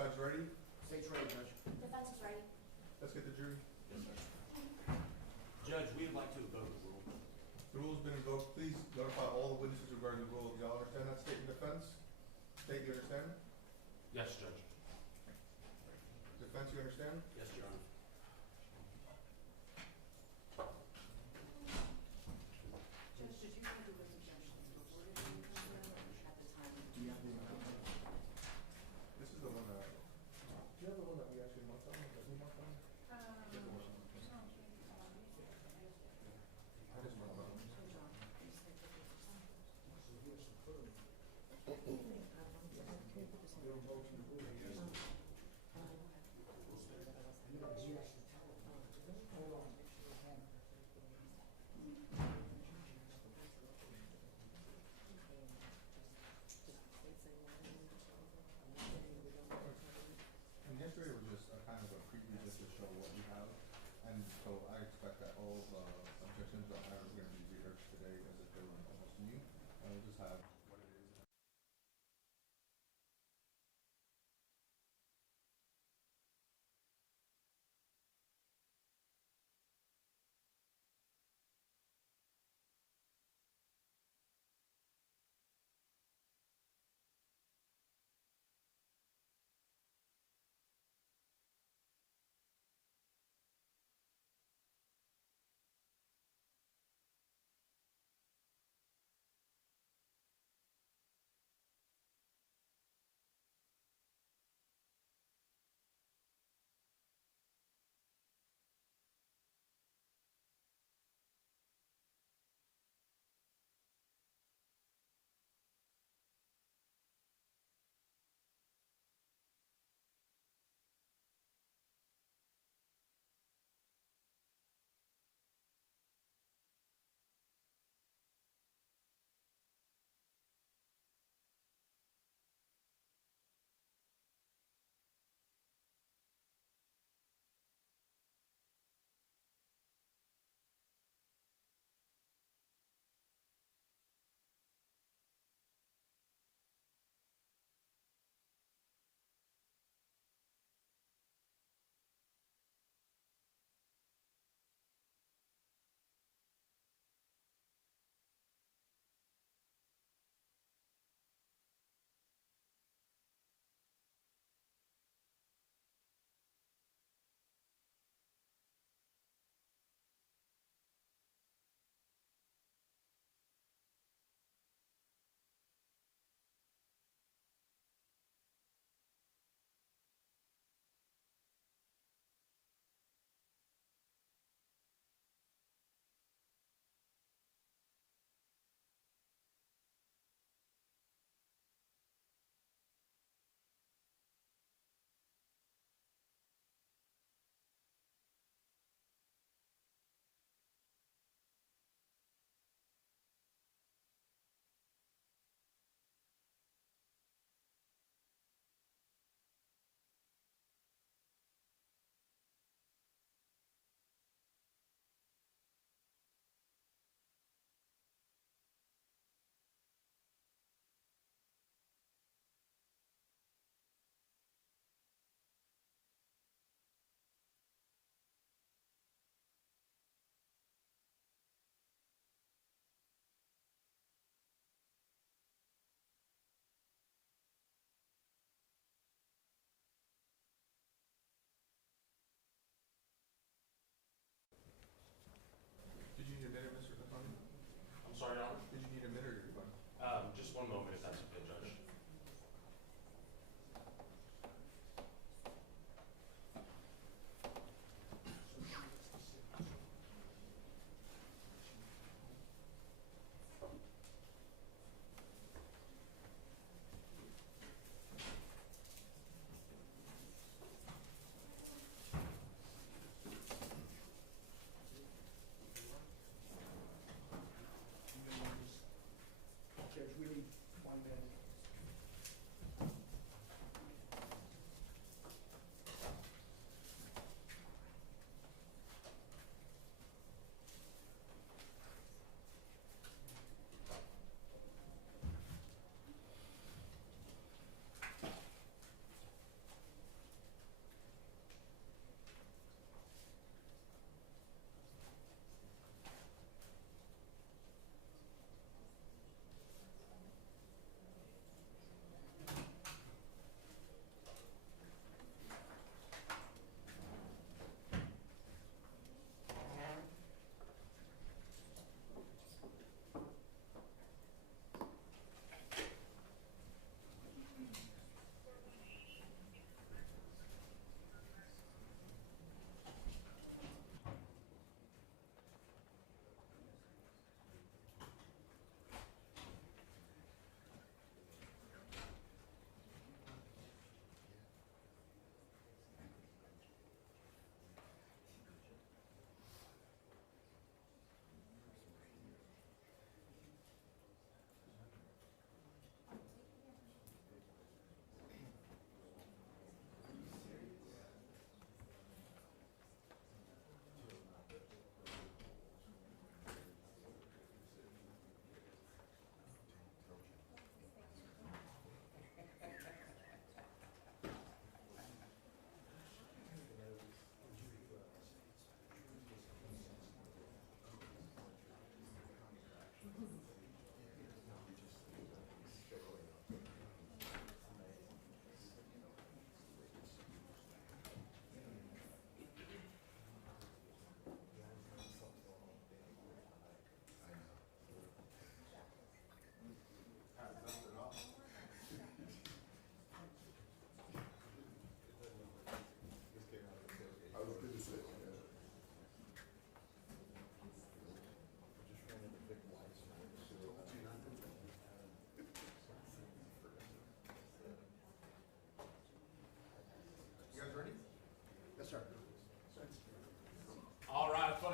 Defense ready? State's ready, Judge. Defense is ready. Let's get the jury. Yes, sir. Judge, we would like to invoke the rule. The rule's been invoked. Please notify all the witnesses regarding the rule. Do y'all understand that statement of defense? State, you understand? Yes, Judge. Defense, you understand? Yes, Your Honor. Judge, did you have the written objections before the hearing was done, or at the time? Do you have the This is the one that, do you have the one that we actually marked on? That we marked on? I just marked on. And yesterday was just a kind of a preview just to show what we have. And so I expect that all the objections that I have are going to be rehearsed today as if they were almost new. And we'll just have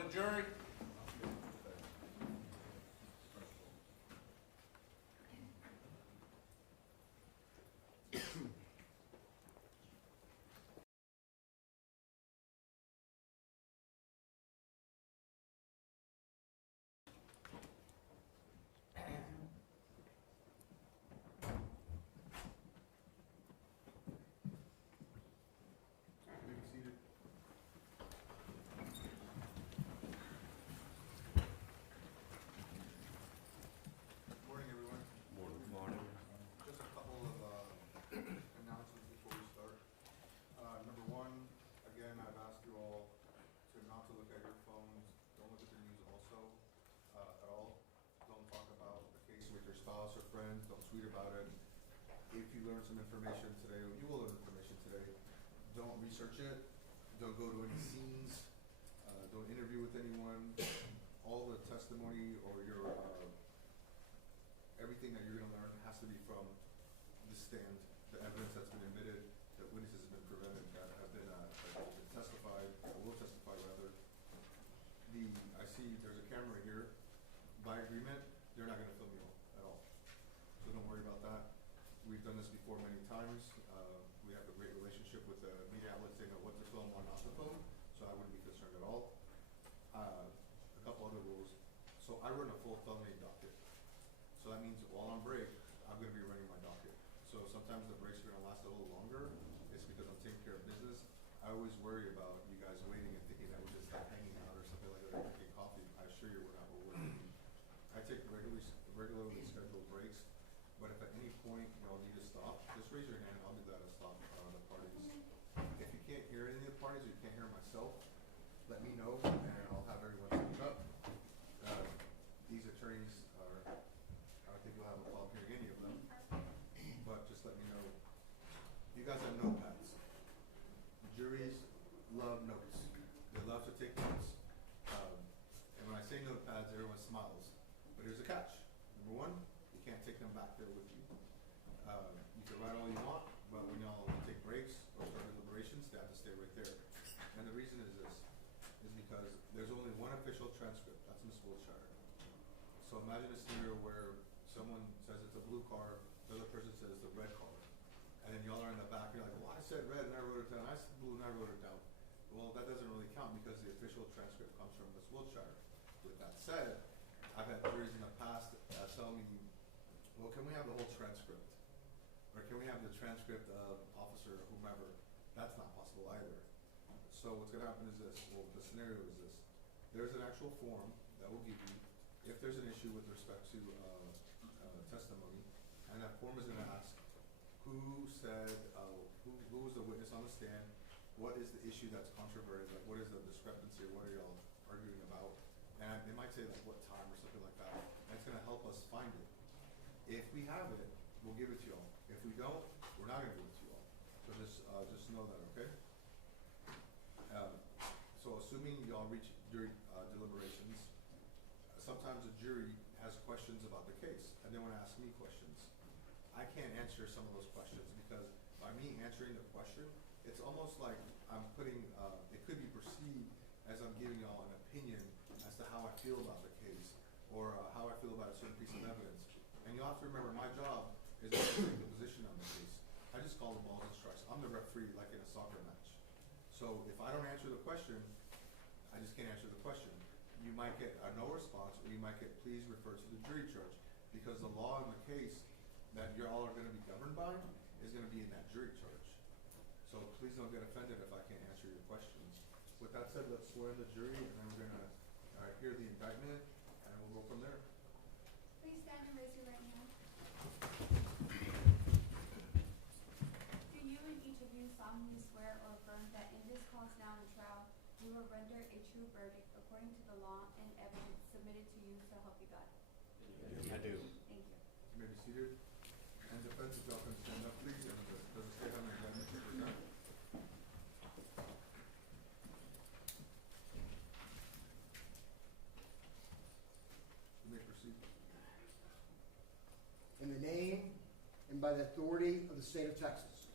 the jury. You may be seated. Morning, everyone. Morning. Just a couple of announcements before we start. Number one, again, I've asked you all to not to look at your phones. Don't look at the news also at all. Don't talk about the case with your spouse or friends. Don't tweet about it. If you learn some information today, or you will learn information today, don't research it. Don't go to any scenes. Don't interview with anyone. All the testimony or your everything that you're going to learn has to be from the stand, the evidence that's been admitted, the witnesses have been prevented, that have been testified, or will testify rather. I see there's a camera here. By agreement, they're not going to film you at all. So don't worry about that. We've done this before many times. We have a great relationship with the media outlets. They know what to film, what not to film, so I wouldn't be concerned at all. A couple other rules. So I run a full felony docket. So that means while on break, I'm going to be running my docket. So sometimes the breaks are going to last a little longer. It's because I'm taking care of business. I always worry about you guys waiting and thinking that we're just hanging out or something like that, or drinking coffee. I assure you we're not. We're working. I take regularly scheduled breaks. But if at any point y'all need to stop, just raise your hand. I'll be glad to stop the parties. If you can't hear any of the parties or you can't hear myself, let me know and I'll have everyone speak up. These attorneys are, I don't think you'll have a problem hearing any of them, but just let me know. You guys have notepads. Juries love notes. They love to take notes. And when I say notepads, everyone smiles. But here's a catch. Number one, you can't take them back there with you. You can write all you want, but when y'all take breaks or start deliberations, they have to stay right there. And the reason is this, is because there's only one official transcript. That's Ms. Wiltshire. So imagine a scenario where someone says it's a blue car, the other person says it's a red car. And then y'all are in the back, and you're like, well, I said red and I wrote it down. I said blue and I wrote it down. Well, that doesn't really count because the official transcript comes from Ms. Wiltshire. With that said, I've had juries in the past tell me, well, can we have the whole transcript? Or can we have the transcript of officer or whomever? That's not possible either. So what's going to happen is this, well, the scenario is this. There's an actual form that will give you, if there's an issue with respect to testimony, and that form is going to ask, who said, who was the witness on the stand? What is the issue that's controverted? Like, what is the discrepancy or what are y'all arguing about? And they might say like what time or something like that. And it's going to help us find it. If we have it, we'll give it to y'all. If we don't, we're not going to give it to y'all. So just know that, okay? So assuming y'all reach jury deliberations, sometimes a jury has questions about the case and they want to ask me questions. I can't answer some of those questions because by me answering the question, it's almost like I'm putting, it could be perceived as I'm giving y'all an opinion as to how I feel about the case or how I feel about a certain piece of evidence. And you have to remember my job is to take the position on the case. I just call the balls and strikes. I'm the referee like in a soccer match. So if I don't answer the question, I just can't answer the question. You might get a no response or you might get please refer to the jury charge because the law in the case that you all are going to be governed by is going to be in that jury charge. So please don't get offended if I can't answer your questions. With that said, let's swear in the jury and then we're going to hear the indictment and we'll go from there. Please stand and raise your right hand. Do you and each of you solemnly swear or affirm that in this cause now in trial, you will render a true verdict according to the law and evidence submitted to you, so help you God? I do. Thank you. You may be seated. And defense, if y'all can stand up, please, and does it say how many indictments you present? You may proceed. In the name and by the authority of the state of Texas,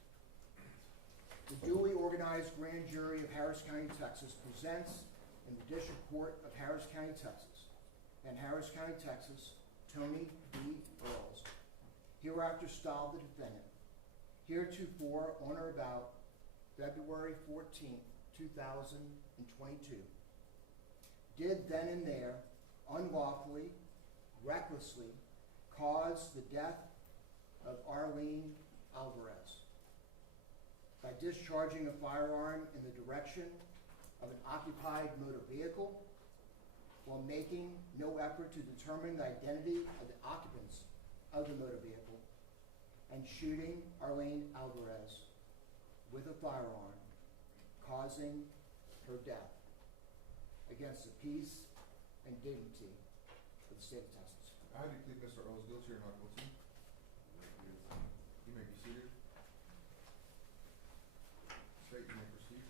the duly organized grand jury of Harris County, Texas presents in the District Court of Harris County, Texas, and Harris County, Texas, Tony B. Earls, hereafter styled the defendant, heretofore on or about February 14th, 2022, did then and there unlawfully, recklessly cause the death of Arlene Alvarez by discharging a firearm in the direction of an occupied motor vehicle while making no effort to determine the identity of the occupants of the motor vehicle and shooting Arlene Alvarez with a firearm, causing her death against the peace and dignity of the state of Texas. I declare Mr. Earls guilty or not guilty. You may be seated. State, you may proceed.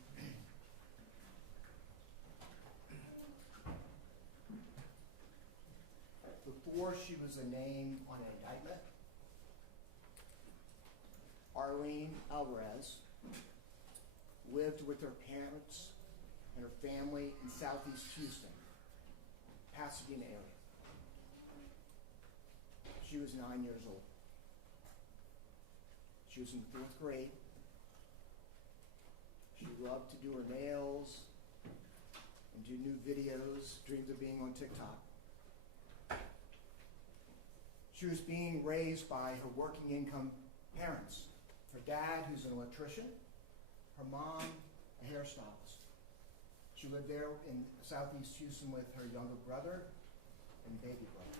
Before she was a name on an indictment, Arlene Alvarez lived with her parents and her family in Southeast Houston, Pasadena area. She was 9 years old. She was in 4th grade. She loved to do her nails and do new videos, dreamed of being on TikTok. She was being raised by her working income parents. Her dad, who's an electrician, her mom, a hairstylist. She lived there in Southeast Houston with her younger brother and baby brother.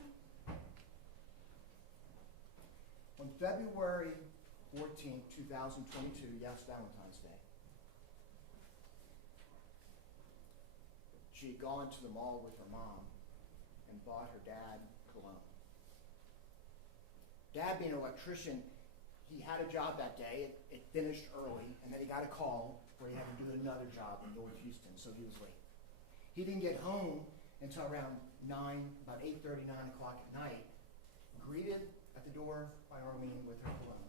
On February 14, 2022, yes, Valentine's Day, she had gone to the mall with her mom and bought her dad cologne. Dad, being an electrician, he had a job that day. It finished early, and then he got a call where he had to do another job in North Houston, so he was late. He didn't get home until around about 8:30, 9 o'clock at night, greeted at the door by Arlene with her cologne.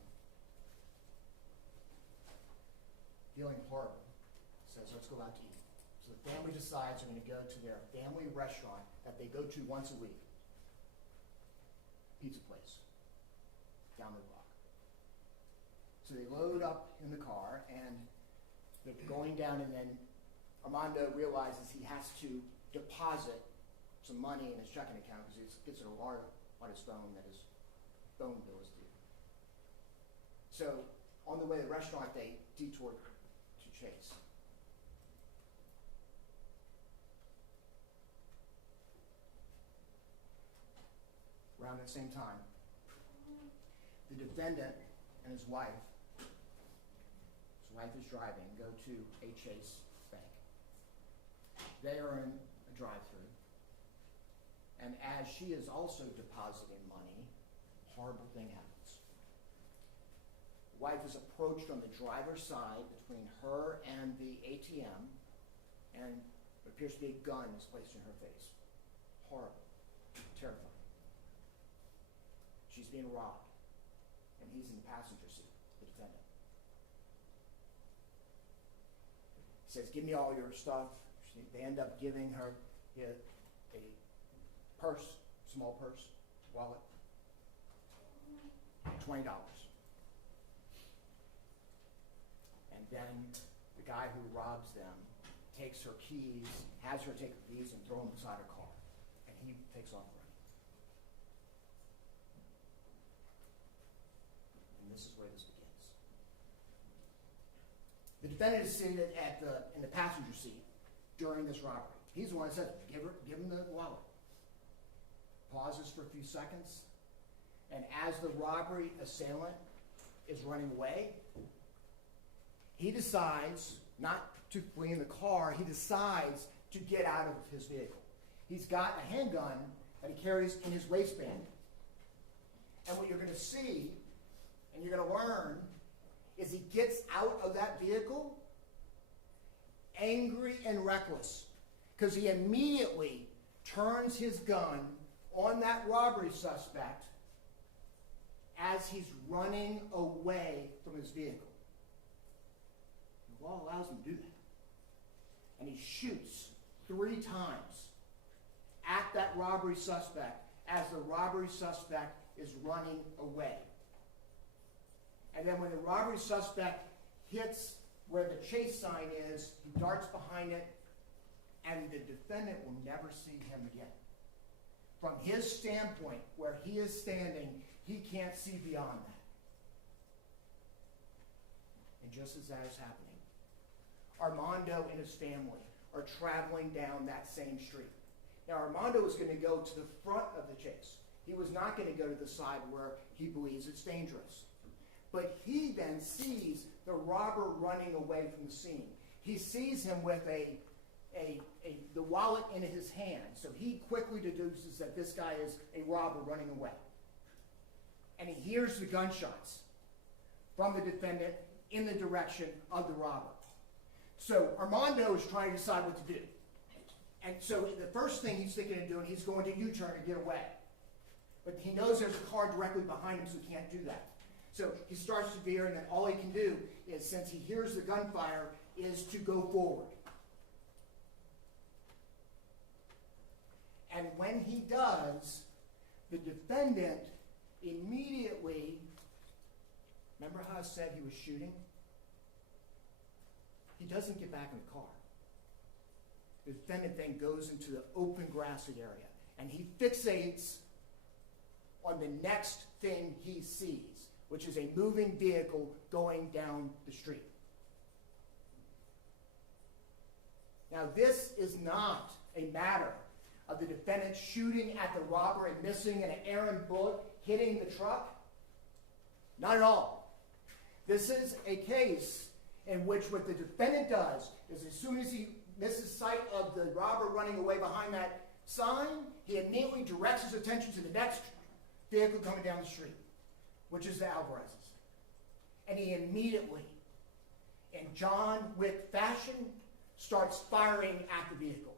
Feeling horrible, says, let's go out to eat. So the family decides they're going to go to their family restaurant that they go to once a week, pizza place, down the block. So they load up in the car, and they're going down, and then Armando realizes he has to deposit some money in his checking account because he gets an alert on his phone that his phone bill is due. So on the way to the restaurant, they detoured to Chase. Around the same time, the defendant and his wife is driving, go to a Chase bank. They are in a drive-thru, and as she is also depositing money, a horrible thing happens. The wife is approached on the driver's side between her and the ATM, and what appears to be a gun is placed in her face. Horrible, terrifying. She's being robbed, and he's in the passenger seat, the defendant. He says, give me all your stuff. They end up giving her a purse, small purse, wallet, $20. And then the guy who robs them takes her keys, has her take her keys and throw them inside her car. And he takes off running. And this is where this begins. The defendant is seated in the passenger seat during this robbery. He's the one that says, give him the wallet. Pauses for a few seconds, and as the robbery assailant is running away, he decides not to flee in the car, he decides to get out of his vehicle. He's got a handgun that he carries in his waistband. And what you're going to see, and you're going to learn, is he gets out of that vehicle angry and reckless, because he immediately turns his gun on that robbery suspect as he's running away from his vehicle. The law allows him to do that. And he shoots 3 times at that robbery suspect as the robbery suspect is running away. And then when the robbery suspect hits where the chase sign is, he darts behind it, and the defendant will never see him again. From his standpoint, where he is standing, he can't see beyond that. And just as that is happening, Armando and his family are traveling down that same street. Now, Armando is going to go to the front of the chase. He was not going to go to the side where he believes it's dangerous. But he then sees the robber running away from the scene. He sees him with the wallet in his hand. So he quickly deduces that this guy is a robber running away. And he hears the gunshots from the defendant in the direction of the robber. So Armando is trying to decide what to do. And so the first thing he's thinking of doing, he's going to U-turn to get away. But he knows there's a car directly behind him, so he can't do that. So he starts to veer, and then all he can do is, since he hears the gunfire, is to go forward. And when he does, the defendant immediately, remember how I said he was shooting? He doesn't get back in the car. The defendant then goes into the open grassy area, and he fixates on the next thing he sees, which is a moving vehicle going down the street. Now, this is not a matter of the defendant shooting at the robber and missing an errant bullet hitting the truck. Not at all. This is a case in which what the defendant does is, as soon as he misses sight of the robber running away behind that sign, he immediately directs his attention to the next vehicle coming down the street, which is the Alvarez's. And he immediately, in John Wick fashion, starts firing at the vehicle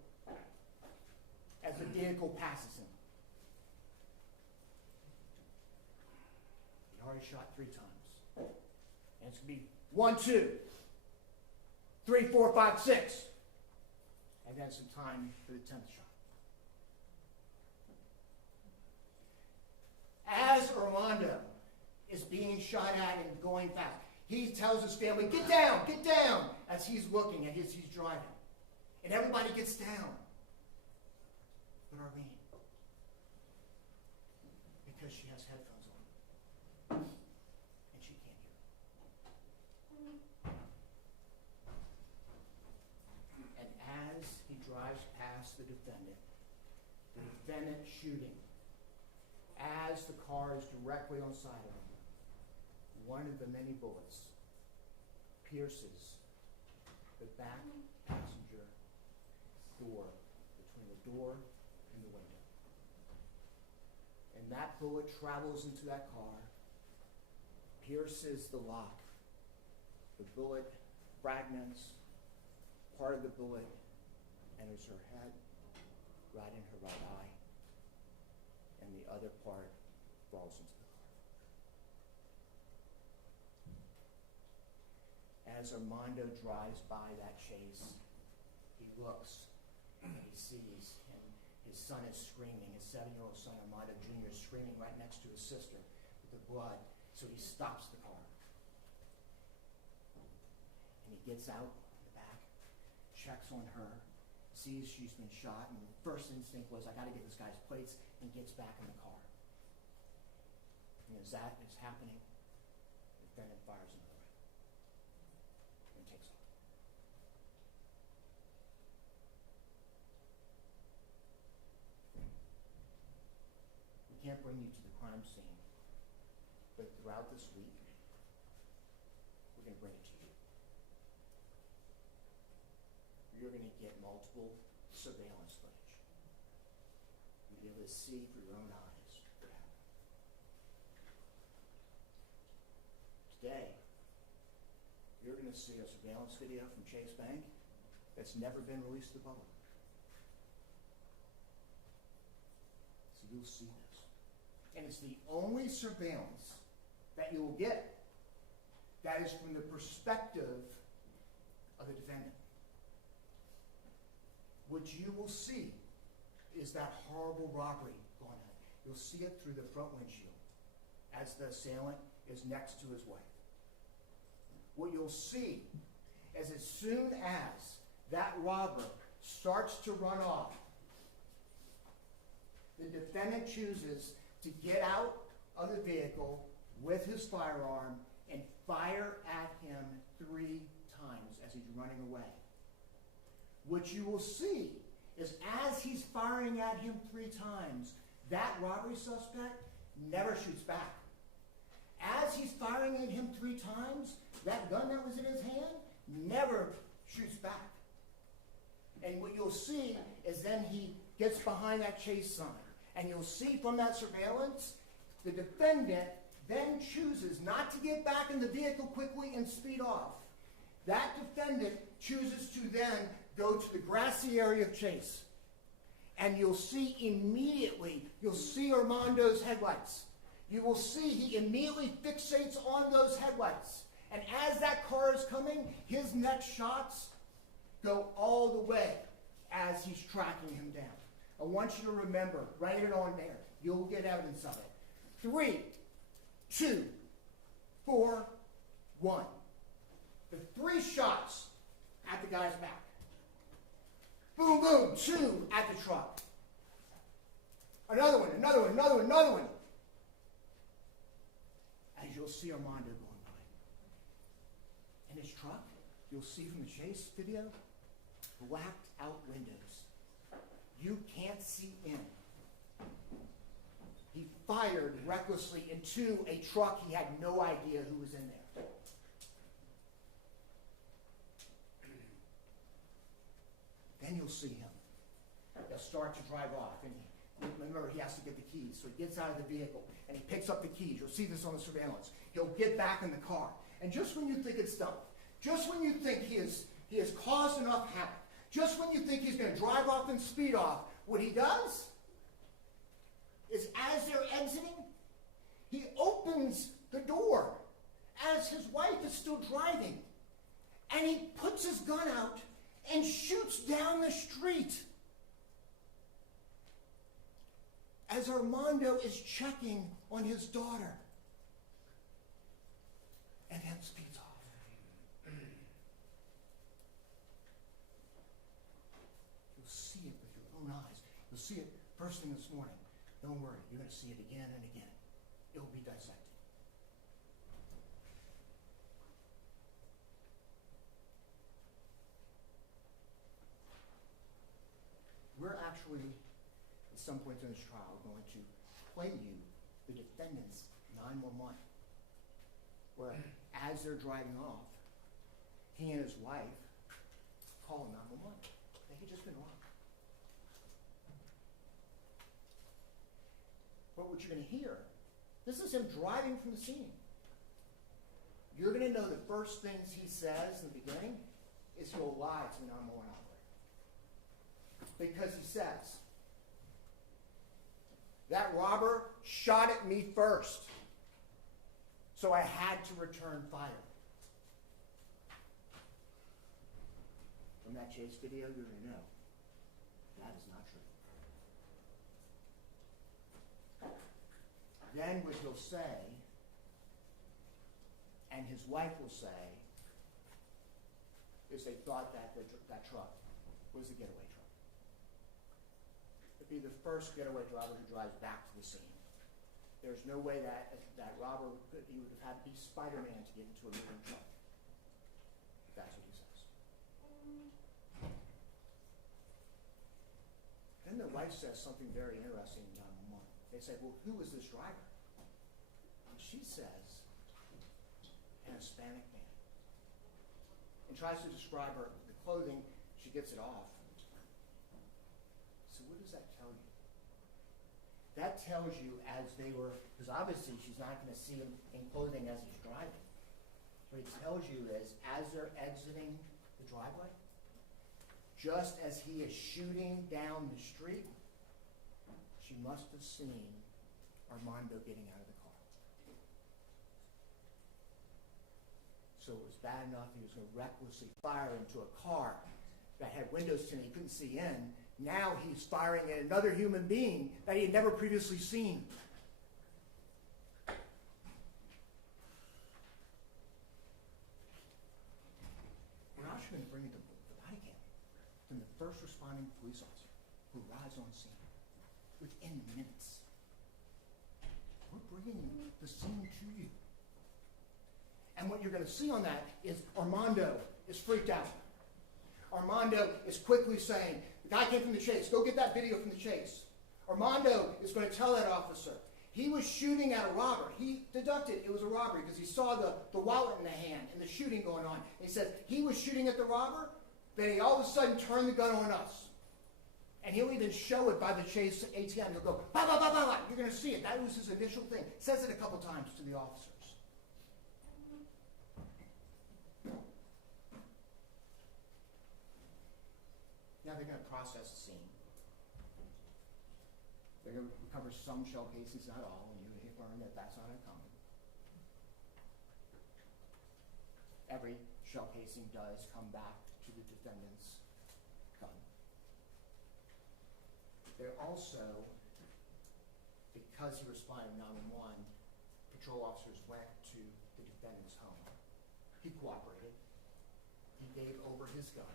as the vehicle passes him. He already shot 3 times. And it's going to be 1, 2, 3, 4, 5, 6. And then some time for the 10th shot. As Armando is being shot at and going fast, he tells his family, get down, as he's looking at he's driving. And everybody gets down. But Arlene, because she has headphones on, and she can't hear. And as he drives past the defendant shooting, as the car is directly on side of him, one of the many bullets pierces the back passenger door, between the door and the window. And that bullet travels into that car, pierces the lock. The bullet fragments, part of the bullet enters her head, right in her right eye, and the other part falls into the car. As Armando drives by that chase, he looks and he sees him. His son is screaming. His 7-year-old son, Armando Jr., is screaming right next to his sister with the blood. So he stops the car. And he gets out in the back, checks on her, sees she's been shot, and the first instinct was, I got to get this guy's plates, and gets back in the car. And as that is happening, the defendant fires another round and takes off. We can't bring you to the crime scene, but throughout this week, we're going to bring it to you. You're going to get multiple surveillance footage. You'll be able to see for your own eyes what happened. Today, you're going to see a surveillance video from Chase Bank that's never been released to the public. So you'll see this. And it's the only surveillance that you will get that is from the perspective of the defendant. what you will see is that horrible robbery going on. You'll see it through the front windshield as the assailant is next to his wife. What you'll see is as soon as that robber starts to run off, the defendant chooses to get out of the vehicle with his firearm and fire at him 3 times as he's running away. What you will see is as he's firing at him 3 times, that robbery suspect never shoots back. As he's firing at him 3 times, that gun that was in his hand never shoots back. And what you'll see is then he gets behind that chase sign. And you'll see from that surveillance, the defendant then chooses not to get back in the vehicle quickly and speed off. That defendant chooses to then go to the grassy area of Chase. And you'll see immediately, you'll see Armando's headlights. You will see he immediately fixates on those headlights. And as that car is coming, his next shots go all the way as he's tracking him down. I want you to remember, write it on there. You'll get evidence of it. 3, 2, 4, 1. The 3 shots at the guy's back. Boom, boom, 2 at the truck. Another one, another one, another one, another one. As you'll see Armando going by. And his truck, you'll see from the chase video, blacked out windows. You can't see in. He fired recklessly into a truck he had no idea who was in there. Then you'll see him. He'll start to drive off. And remember, he has to get the keys. So he gets out of the vehicle and he picks up the keys. You'll see this on the surveillance. He'll get back in the car. And just when you think it's done, just when you think he has caused enough havoc, just when you think he's going to drive off and speed off, what he does is as they're exiting, he opens the door as his wife is still driving. And he puts his gun out and shoots down the street as Armando is checking on his daughter. And then speeds off. You'll see it with your own eyes. You'll see it first thing this morning. Don't worry, you're going to see it again and again. It will be dissected. We're actually, at some point in this trial, going to play you the defendant's 911, where as they're driving off, he and his wife call 911. They had just been robbed. But what you're going to hear, this is him driving from the scene. You're going to know the first things he says in the beginning is he'll lie to the 911 operator. Because he says, that robber shot at me first, so I had to return fire. From that chase video, you're going to know that is not true. Then what he'll say, and his wife will say, is they thought that that truck was a getaway truck. It'd be the first getaway driver who drives back to the scene. There's no way that robber he would have had to be Spider-Man to get into a moving truck. That's what he says. Then the wife says something very interesting in 911. They say, well, who is this driver? And she says, an Hispanic man. And tries to describe the clothing. She gets it off. So what does that tell you? That tells you as they were, because obviously she's not going to see him in clothing as he's driving. What it tells you is as they're exiting the driveway, just as he is shooting down the street, she must have seen Armando getting out of the car. So it was bad enough he was going to recklessly fire into a car that had windows tinted he couldn't see in. Now he's firing at another human being that he had never previously seen. We're actually going to bring in the body cam from the first responding police officer who arrives on scene within minutes. We're bringing the scene to you. And what you're going to see on that is Armando is freaked out. Armando is quickly saying, the guy came from the chase. Go get that video from the chase. Armando is going to tell that officer, he was shooting at a robber. He deducted it was a robbery because he saw the wallet in the hand and the shooting going on. He said he was shooting at the robber, then he all of a sudden turned the gun on us. And he'll even show it by the chase ATM. He'll go, bah, bah, bah, bah, bah. You're going to see it. That was his initial thing. Says it a couple times to the officers. Now they're going to process the scene. They're going to recover some shell casings, not all, and you learn that that's not uncommon. Every shell casing does come back to the defendant's gun. They're also, because he responded to 911, patrol officers went to the defendant's home. He cooperated. He gave over his gun.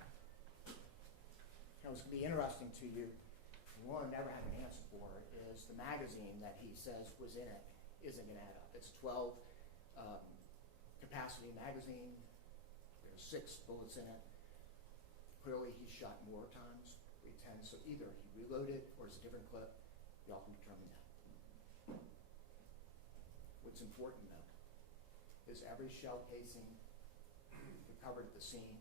Now, what's going to be interesting to you, and one never had an answer for, is the magazine that he says was in it isn't going to add up. It's a 12 capacity magazine. There's 6 bullets in it. Clearly, he shot more times, 310. So either he reloaded or it's a different clip. Y'all can determine that. What's important, though, is every shell casing recovered at the scene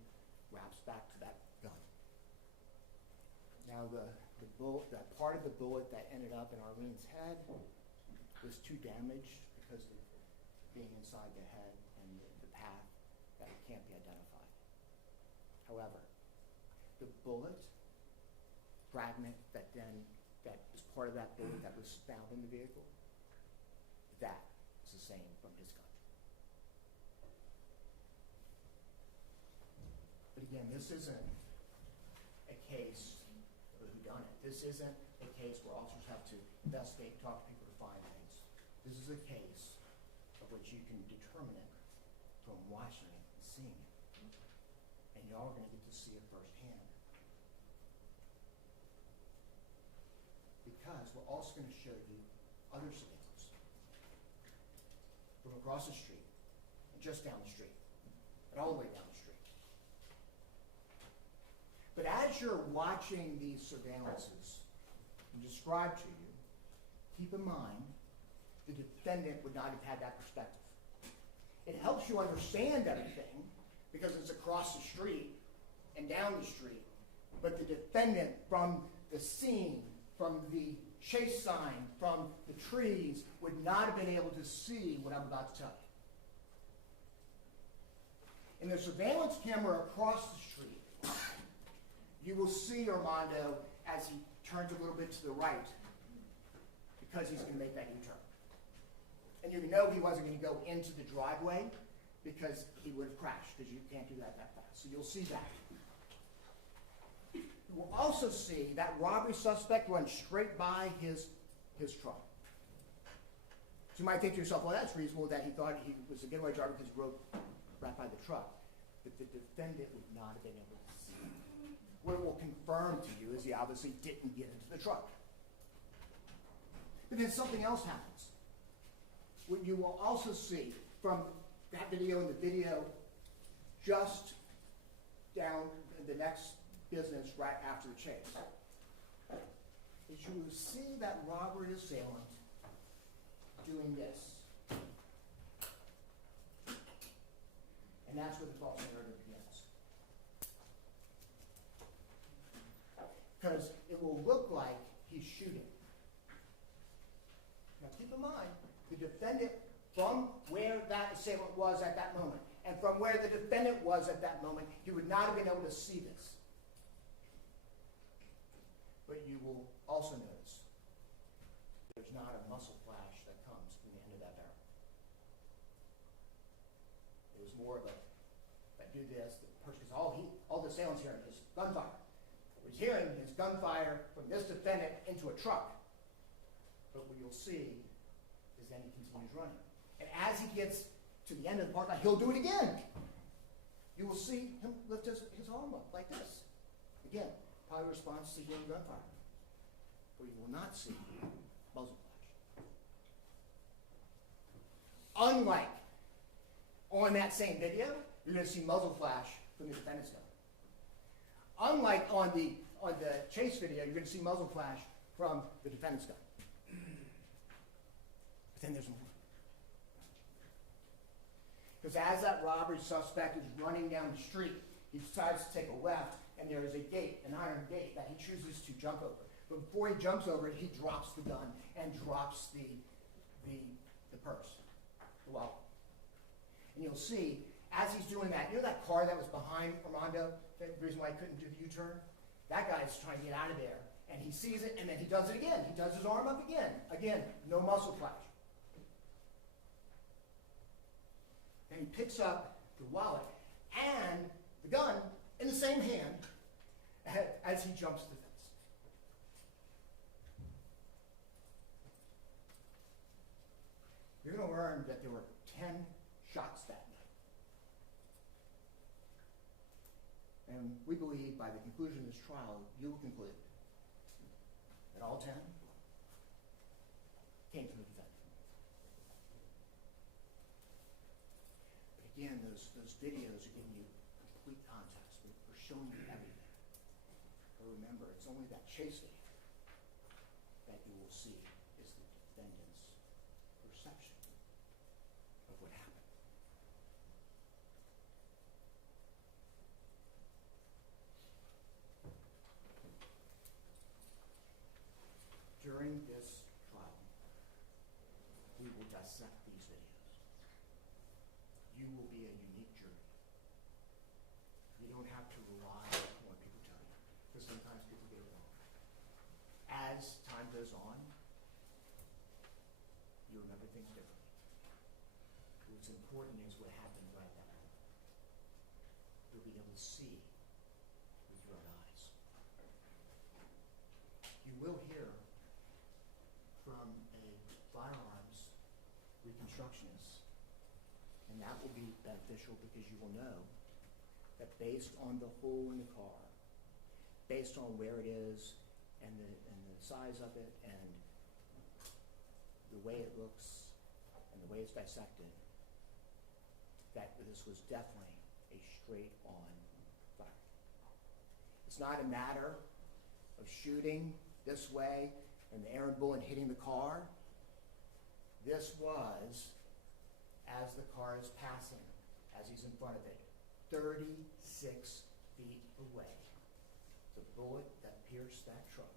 wraps back to that gun. Now, the bullet, that part of the bullet that ended up in Arlene's head was too damaged because of being inside the head and the path that it can't be identified. However, the bullet fragment that was part of that bullet that was found in the vehicle, that is the same from his gun. But again, this isn't a case of a whodunit. This isn't a case where officers have to investigate, talk to people to find things. This is a case of which you can determine it from watching it and seeing it. And y'all are going to get to see it firsthand. Because we're also going to show you other surveillance from across the street, and just down the street, and all the way down the street. But as you're watching these surveillances and described to you, keep in mind the defendant would not have had that perspective. It helps you understand everything because it's across the street and down the street. But the defendant from the scene, from the chase sign, from the trees, would not have been able to see what I'm about to tell you. In the surveillance camera across the street, you will see Armando as he turns a little bit to the right because he's going to make that U-turn. And you know he wasn't going to go into the driveway because he would have crashed because you can't do that fast. So you'll see that. You will also see that robbery suspect run straight by his truck. So you might think to yourself, well, that's reasonable that he thought he was a getaway driver because he rode right by the truck. But the defendant would not have been able to see it. What it will confirm to you is he obviously didn't get into the truck. But then something else happens. What you will also see from that video and the video just down the next business right after the chase is you will see that robbery assailant doing this. And that's where the false narrative begins. Because it will look like he's shooting. Now keep in mind, the defendant, from where that assailant was at that moment, and from where the defendant was at that moment, he would not have been able to see this. But you will also notice there's not a muzzle flash that comes from the end of that barrel. It was more of a, that do this, because all the assailant's hearing is gunfire. hearing his gunfire from this defendant into a truck. But what you'll see is then he continues running. And as he gets to the end of the parking lot, he'll do it again. You will see him lift his arm up like this. Again, probably response to hearing gunfire. But you will not see muzzle flash. Unlike on that same video, you're going to see muzzle flash from the defendant's gun. Unlike on the chase video, you're going to see muzzle flash from the defendant's gun. But then there's more. Because as that robbery suspect is running down the street, he decides to take a left, and there is a gate, an iron gate, that he chooses to jump over. But before he jumps over it, he drops the gun and drops the purse, the wallet. And you'll see, as he's doing that, you know that car that was behind Armando, the reason why he couldn't do the U-turn? That guy's trying to get out of there, and he sees it, and then he does it again. He does his arm up again. Again, no muscle flash. And he picks up the wallet and the gun in the same hand as he jumps the fence. You're going to learn that there were 10 shots that night. And we believe by the conclusion of this trial, you will conclude that all 10 came from the defendant. Again, those videos are giving you complete context. We're showing you everything. But remember, it's only that chase video that you will see is the defendant's perception of what happened. During this trial, we will dissect these videos. You will be a unique jury. You don't have to rely on what people tell you, because sometimes people get it wrong. As time goes on, you remember things differently. What's important is what happened right that moment. You'll be able to see with your own eyes. You will hear from a firearms reconstructionist, and that will be beneficial because you will know that based on the hole in the car, based on where it is and the size of it and the way it looks and the way it's dissected, that this was definitely a straight-on fire. It's not a matter of shooting this way and the errant bullet hitting the car. This was as the car is passing, as he's in front of it, 36 feet away, the bullet that pierced that truck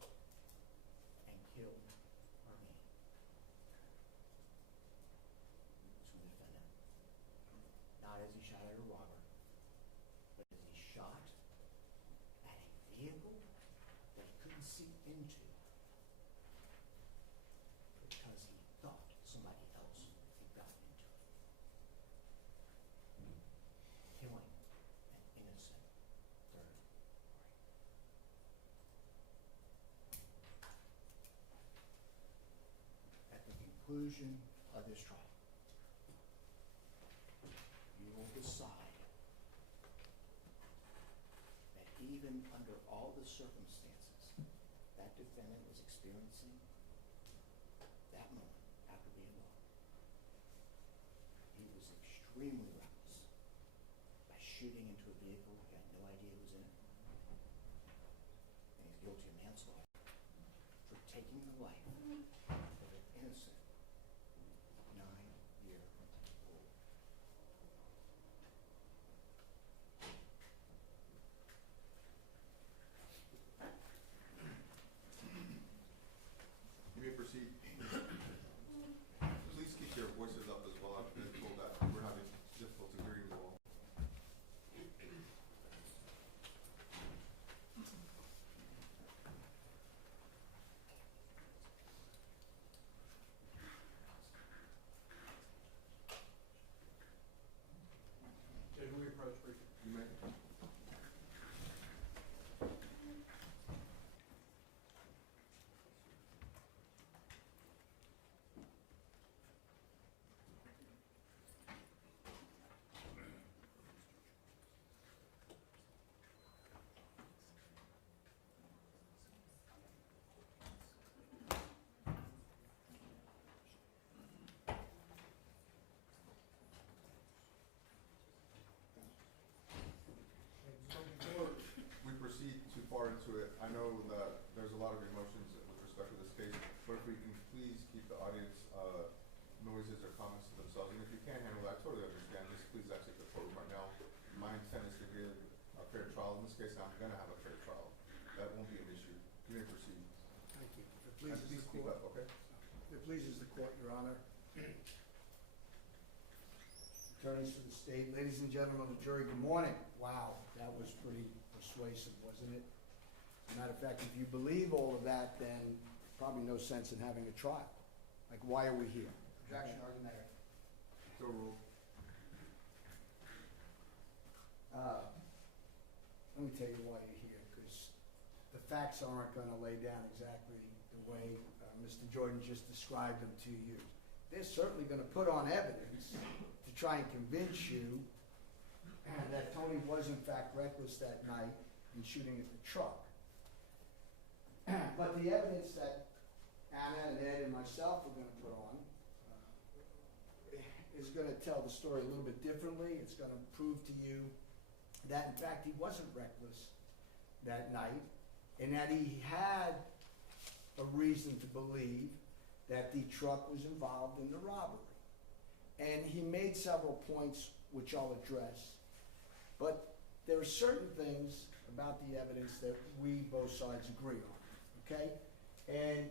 and killed Arlene. It's from the defendant. Not as he shot at a robber, but as he shot at a vehicle that he couldn't see into because he thought somebody else had gotten into it. Killing an innocent third party. At the conclusion of this trial, you will decide that even under all the circumstances that defendant was experiencing that moment after being robbed, he was extremely reckless by shooting into a vehicle he had no idea was in it. And he's guilty of manslaughter for taking the life of an innocent 9-year-old. You may proceed. Please keep your voices up as well. I've been told that we're having difficulty hearing you all. Judge, will we approach briefly? You may. but if we can please keep the audience, noises or comments to themselves, and if you can't handle that, I totally understand, just please exit the courtroom right now. My intent is to hear a fair trial, in this case, I'm gonna have a fair trial, that won't be an issue, you may proceed. Thank you. If it And pleases please the speak court. up, okay? If it pleases the court, Your Honor. Attorneys for the state, ladies and gentlemen of the jury, good morning. Wow, that was pretty persuasive, wasn't it? As a matter of fact, if you believe all of that, then probably no sense in having a trial. Like, why are we here? Objection, argumentative. So ruled. Let me tell you why you're here, because the facts aren't gonna lay down exactly the way Mr. Jordan just described them to you. They're certainly gonna put on evidence to try and convince you that Tony was in fact reckless that night in shooting at the truck. But the evidence that Anna and Ed and myself are gonna put on is gonna tell the story a little bit differently. It's gonna prove to you that in fact he wasn't reckless that night, and that he had a reason to believe that the truck was involved in the robbery. And he made several points which I'll address, but there are certain things about the evidence that we both sides agree on, okay? And,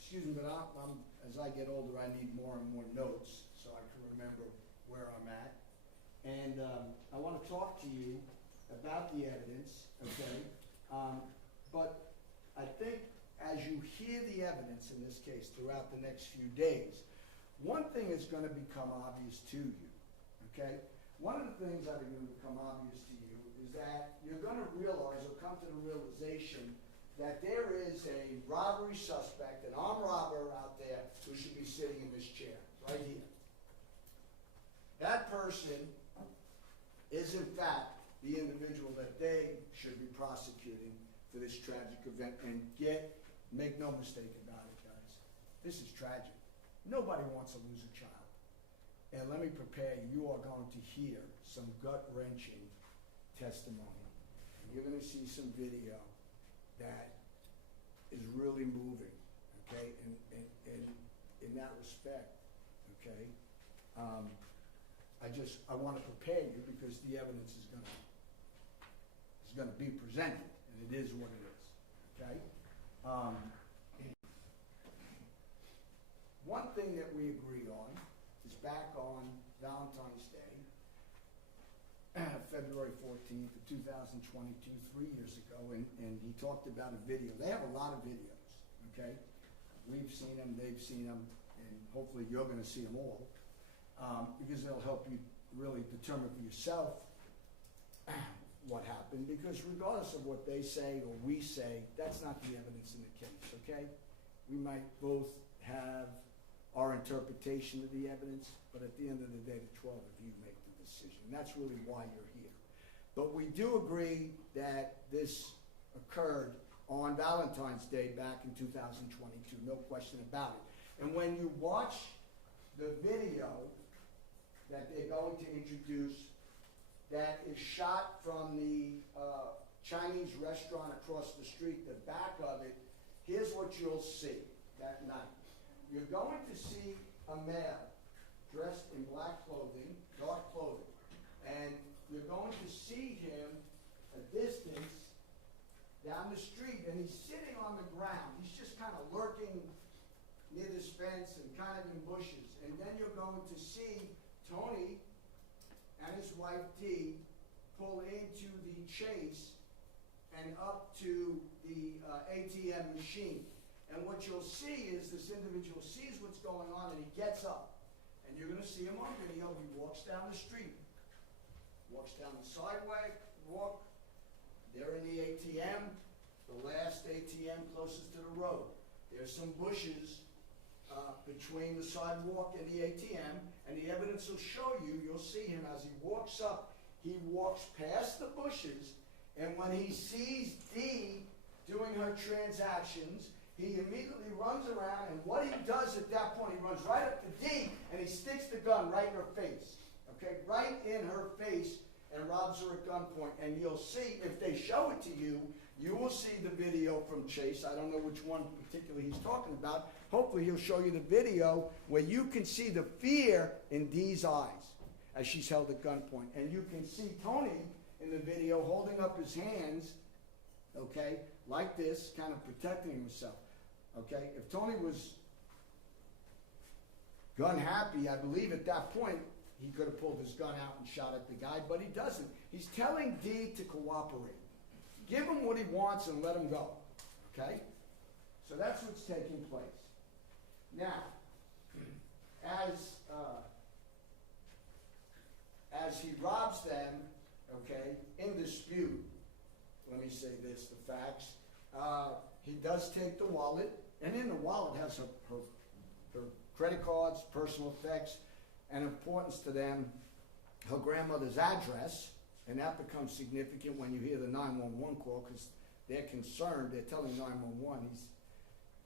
excuse me, but I'm as I get older, I need more and more notes so I can remember where I'm at. And I want to talk to you about the evidence, okay? But I think as you hear the evidence in this case throughout the next few days, one thing is going to become obvious to you, okay? One of the things that are going to become obvious to you is that you're going to realize or come to the realization that there is a robbery suspect, an armed robber out there who should be sitting in this chair, right here. That person is in fact the individual that they should be prosecuting for this tragic event. And make no mistake about it, guys, this is tragic. Nobody wants to lose a child. And let me prepare you, you are going to hear some gut-wrenching testimony. And you're going to see some video that is really moving, okay, in that respect, okay? I want to prepare you because the evidence is going to be presented, and it is what it is, okay? One thing that we agree on is back on Valentine's Day, February 14th of 2022, 3 years ago, and he talked about a video. They have a lot of videos, okay? We've seen them, they've seen them, and hopefully you're going to see them all, because they'll help you really determine for yourself what happened, because regardless of what they say or we say, that's not the evidence in the case, okay? We might both have our interpretation of the evidence, but at the end of the day, the 12 of you make the decision. That's really why you're here. But we do agree that this occurred on Valentine's Day back in 2022, no question about it. And when you watch the video that they're going to introduce that is shot from the Chinese restaurant across the street, the back of it, here's what you'll see that night. You're going to see a male dressed in black clothing, dark clothing, and you're going to see him a distance down the street, and he's sitting on the ground. He's just kind of lurking near this fence and kind of in bushes. And then you're going to see Tony and his wife Dee pull into the chase and up to the ATM machine. And what you'll see is this individual sees what's going on and he gets up. And you're going to see him on video. He walks down the street, walks down the sidewalk, they're in the ATM, the last ATM closest to the road. There's some bushes between the sidewalk and the ATM, and the evidence will show you, you'll see him as he walks up, he walks past the bushes, and when he sees Dee doing her transactions, he immediately runs around, and what he does at that point, he runs right up to Dee, and he sticks the gun right in her face, okay, right in her face, and robs her at gunpoint. And you'll see, if they show it to you, You will see the video from Chase. I don't know which one particularly he's talking about. Hopefully he'll show you the video where you can see the fear in Dee's eyes as she's held at gunpoint. And you can see Tony in the video holding up his hands, okay, like this, kind of protecting himself. Okay, if Tony was gun happy, I believe at that point he could have pulled his gun out and shot at the guy, but he doesn't. He's telling Dee to cooperate. Give him what he wants and let him go. Okay? So that's what's taking place. Now, as he robs them, okay, in dispute, let me say this, the facts, he does take the wallet, and in the wallet has her credit cards, personal effects, and importance to them, her grandmother's address, and that becomes significant when you hear the 911 call, because they're concerned, they're telling 911, he's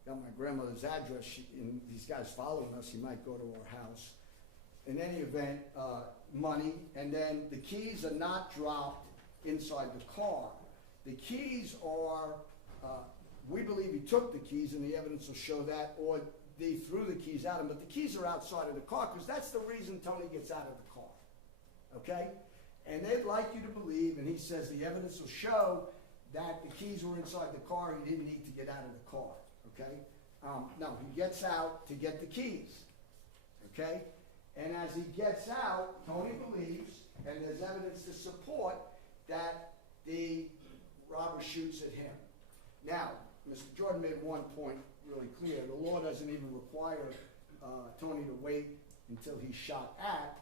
got my grandmother's address, and these guys following us, he might go to her house. In any event, money, and then the keys are not dropped inside the car. The keys are, we believe he took the keys, and the evidence will show that, or they threw the keys at him, but the keys are outside of the car, because that's the reason Tony gets out of the car, okay? And they'd like you to believe, and he says the evidence will show that the keys were inside the car, he didn't need to get out of the car, okay? No, he gets out to get the keys, okay? And as he gets out, Tony believes, and there's evidence to support, that the robber shoots at him. Now, Mr. Jordan made one point really clear. The law doesn't even require Tony to wait until he's shot at.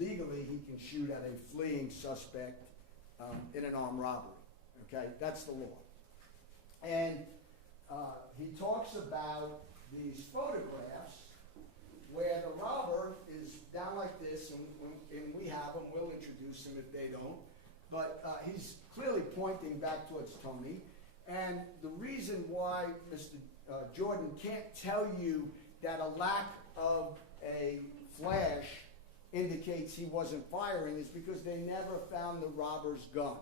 Legally, he can shoot at a fleeing suspect in an armed robbery. Okay, that's the law. And he talks about these photographs where the robber is down like this, and we have them. We'll introduce him if they don't. But he's clearly pointing back towards Tony. And the reason why Mr. Jordan can't tell you that a lack of a flash indicates he wasn't firing is because they never found the robber's gun,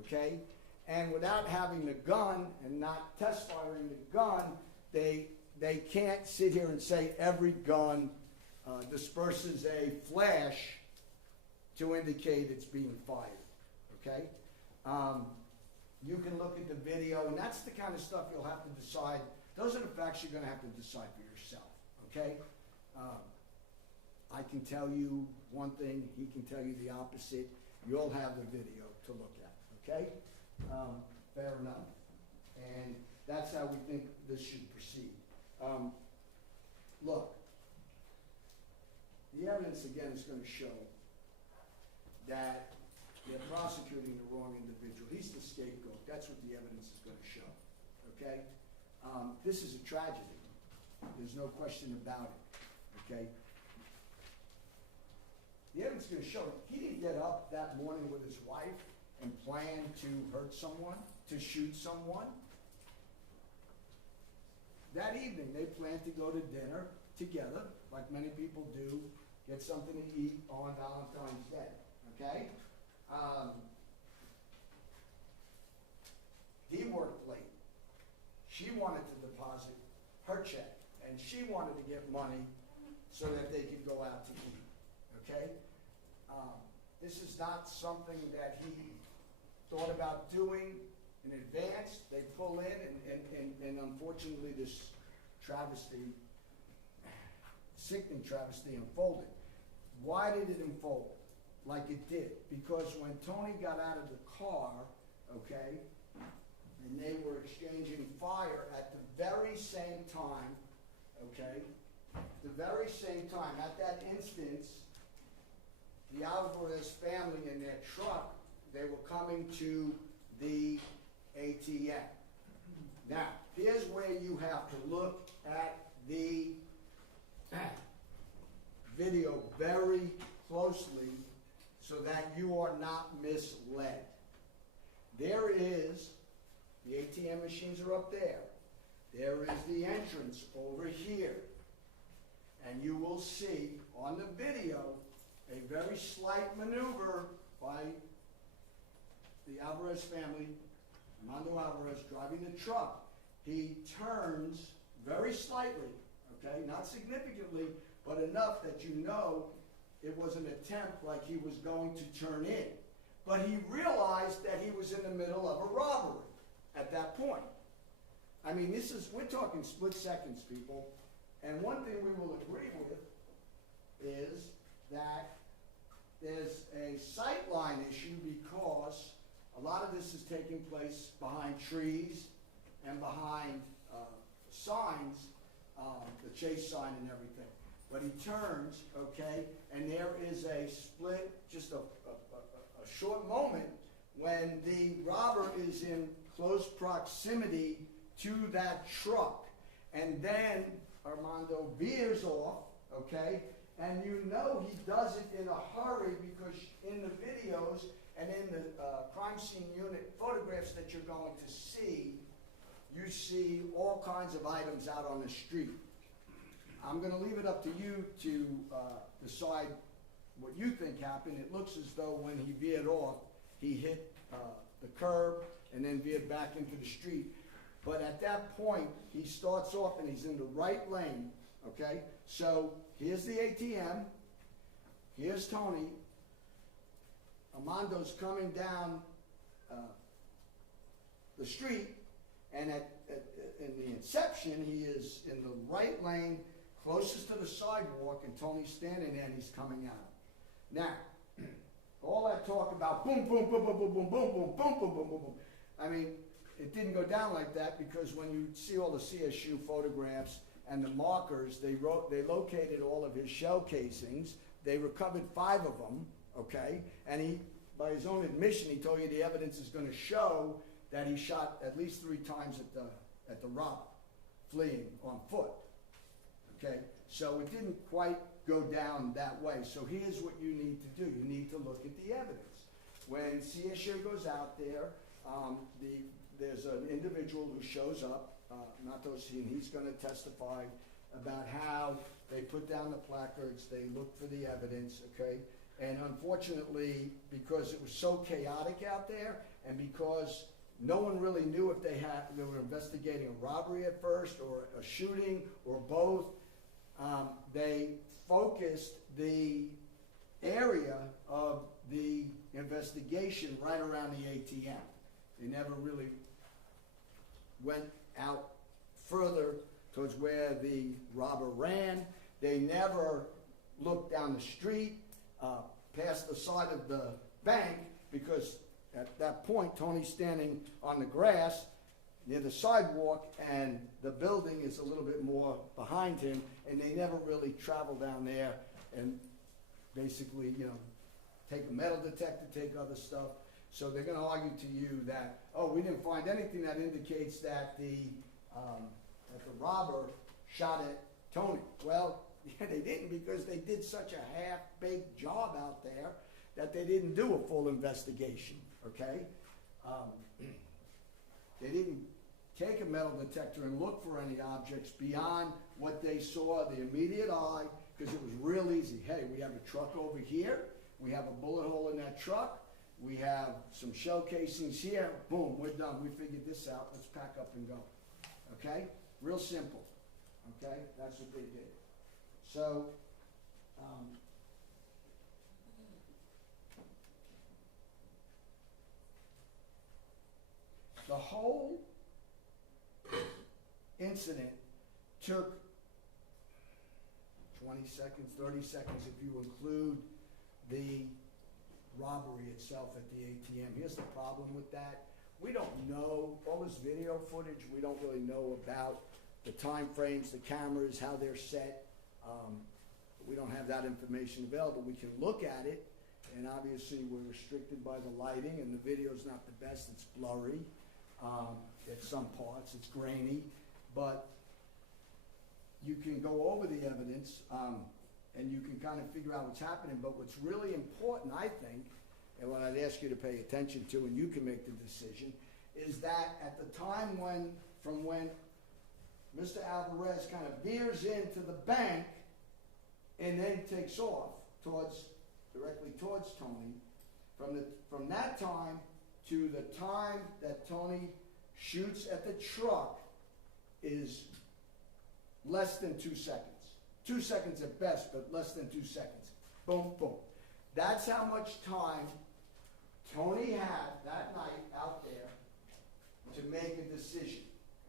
okay? And without having the gun and not test firing the gun, they can't sit here and say every gun disperses a flash to indicate it's being fired, okay? You can look at the video, and that's the kind of stuff you'll have to decide. Those are the facts you're going to have to decide for yourself, okay? I can tell you one thing, he can tell you the opposite. You'll have the video to look at, okay? Fair enough. And that's how we think this should proceed. Look, the evidence, again, is going to show that they're prosecuting the wrong individual. He's the scapegoat. That's what the evidence is going to show, okay? This is a tragedy. There's no question about it, okay? The evidence is going to show he didn't get up that morning with his wife and plan to hurt someone, to shoot someone. That evening, they planned to go to dinner together, like many people do, get something to eat on Valentine's Day, okay? He worked late. She wanted to deposit her check, and she wanted to get money so that they could go out to eat, okay? This is not something that he thought about doing in advance. They pull in, and unfortunately this travesty, sickening travesty unfolded. Why did it unfold like it did? Because when Tony got out of the car, okay, and they were exchanging fire at the very same time, okay, the very same time, at that instance, the Alvarez family in their truck, they were coming to the ATM. Now, here's where you have to look at the video very closely so that you are not misled. There is, the ATM machines are up there. There is the entrance over here. And you will see on the video a very slight maneuver by the Alvarez family Armando Alvarez, driving the truck, he turns very slightly, okay, not significantly, but enough that you know it was an attempt like he was going to turn in. But he realized that he was in the middle of a robbery at that point. I mean, we're talking split seconds, people. And one thing we will agree with is that there's a sightline issue because a lot of this is taking place behind trees and behind signs, the chase sign and everything. But he turns, okay, and there is a split, just a short moment when the robber is in close proximity to that truck. And then Armando veers off, okay, and you know he does it in a hurry because in the videos and in the crime scene unit photographs that you're going to see, you see all kinds of items out on the street. I'm going to leave it up to you to decide what you think happened. It looks as though when he veered off, he hit the curb and then veered back into the street. But at that point, he starts off and he's in the right lane, okay? So here's the ATM. Here's Tony. Armando's coming down the street, and in the inception, he is in the right lane, closest to the sidewalk, and Tony's standing there and he's coming out. Now, all that talk about boom, boom, boom, boom, boom, boom, boom, boom, boom, boom, boom, boom, boom. I mean, it didn't go down like that because when you see all the CSU photographs and the markers, they located all of his shell casings. They recovered 5 of them, okay? And he, by his own admission, he told you the evidence is going to show that he shot at least 3 times at the robber, fleeing on foot, okay? So it didn't quite go down that way. So here's what you need to do. You need to look at the evidence. When CSU goes out there, there's an individual who shows up, and he's going to testify about how they put down the placards, they look for the evidence, okay? And unfortunately, because it was so chaotic out there, and because no one really knew if they were investigating a robbery at first, or a shooting, or both, they focused the area of the investigation right around the ATM. They never really went out further towards where the robber ran. They never looked down the street, past the side of the bank, because at that point, Tony's standing on the grass near the sidewalk, and the building is a little bit more behind him, and they never really travel down there and basically, take a metal detector, take other stuff. So they're going to argue to you that, oh, we didn't find anything that indicates that the robber shot at Tony. Well, yeah, they didn't, because they did such a half-baked job out there that they didn't do a full investigation, okay? They didn't take a metal detector and look for any objects beyond what they saw, the immediate eye, because it was real easy. Hey, we have a truck over here. We have a bullet hole in that truck. We have some shell casings here. Boom, we're done. We figured this out. Let's pack up and go. Okay? Real simple. Okay? That's what they did. So, the whole incident took 20 seconds, 30 seconds if you include the robbery itself at the ATM. Here's the problem with that. We don't know, all this video footage, we don't really know about the time frames, the cameras, how they're set. We don't have that information available. We can look at it, and obviously we're restricted by the lighting, and the video's not the best. It's blurry at some parts. It's grainy. But you can go over the evidence, and you can kind of figure out what's happening. But what's really important, I think, and what I'd ask you to pay attention to, and you can make the decision, is that at the time from when Mr. Alvarez kind of veers into the bank and then takes off directly towards Tony, from that time to the time that Tony shoots at the truck is less than 2 seconds. 2 seconds at best, but less than 2 seconds. Boom, boom. That's how much time Tony had that night out there to make a decision,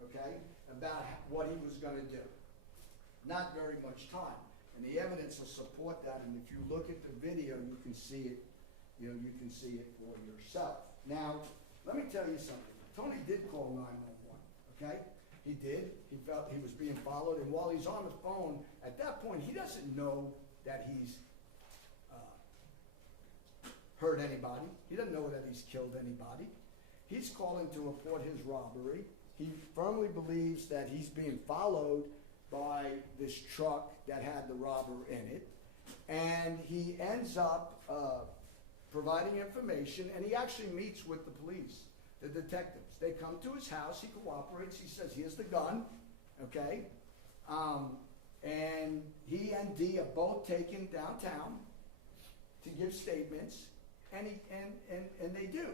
okay, about what he was gonna do. Not very much time. And the evidence will support that, and if you look at the video, you can see it, you can see it for yourself. Now, let me tell you something. Tony did call 911, okay? He did. He felt he was being followed, and while he's on the phone, at that point, he doesn't know that he's hurt anybody. He doesn't know that he's killed anybody. He's calling to report his robbery. He firmly believes that he's being followed by this truck that had the robber in it, and he ends up providing information, and he actually meets with the police, the detectives. They come to his house, he cooperates, he says, here's the gun, okay? And he and Dee are both taken downtown to give statements, and they do,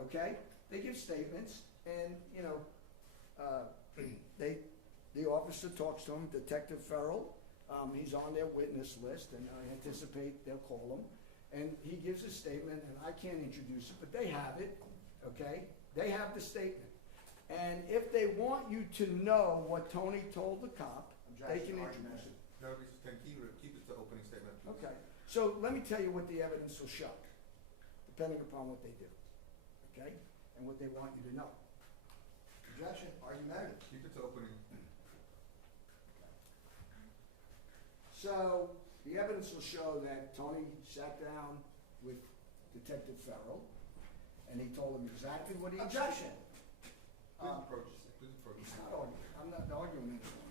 okay? They give statements, and, you know, the officer talks to him, Detective Farrell. He's on their witness list, and I anticipate they'll call him. And he gives a statement, and I can't introduce it, but they have it, okay? They have the statement. And if they want you to know what Tony told the cop, they can introduce it. No, we just can keep it to opening statement. Okay, so let me tell you what the evidence will show, depending upon what they do, okay? And what they want you to know. Objection, argumentative. Keep it to opening. So, the evidence will show that Tony sat down with Detective Farrell, and he told him exactly what he... Objection. Please approach. Please approach. It's not arguing. I'm not arguing anymore.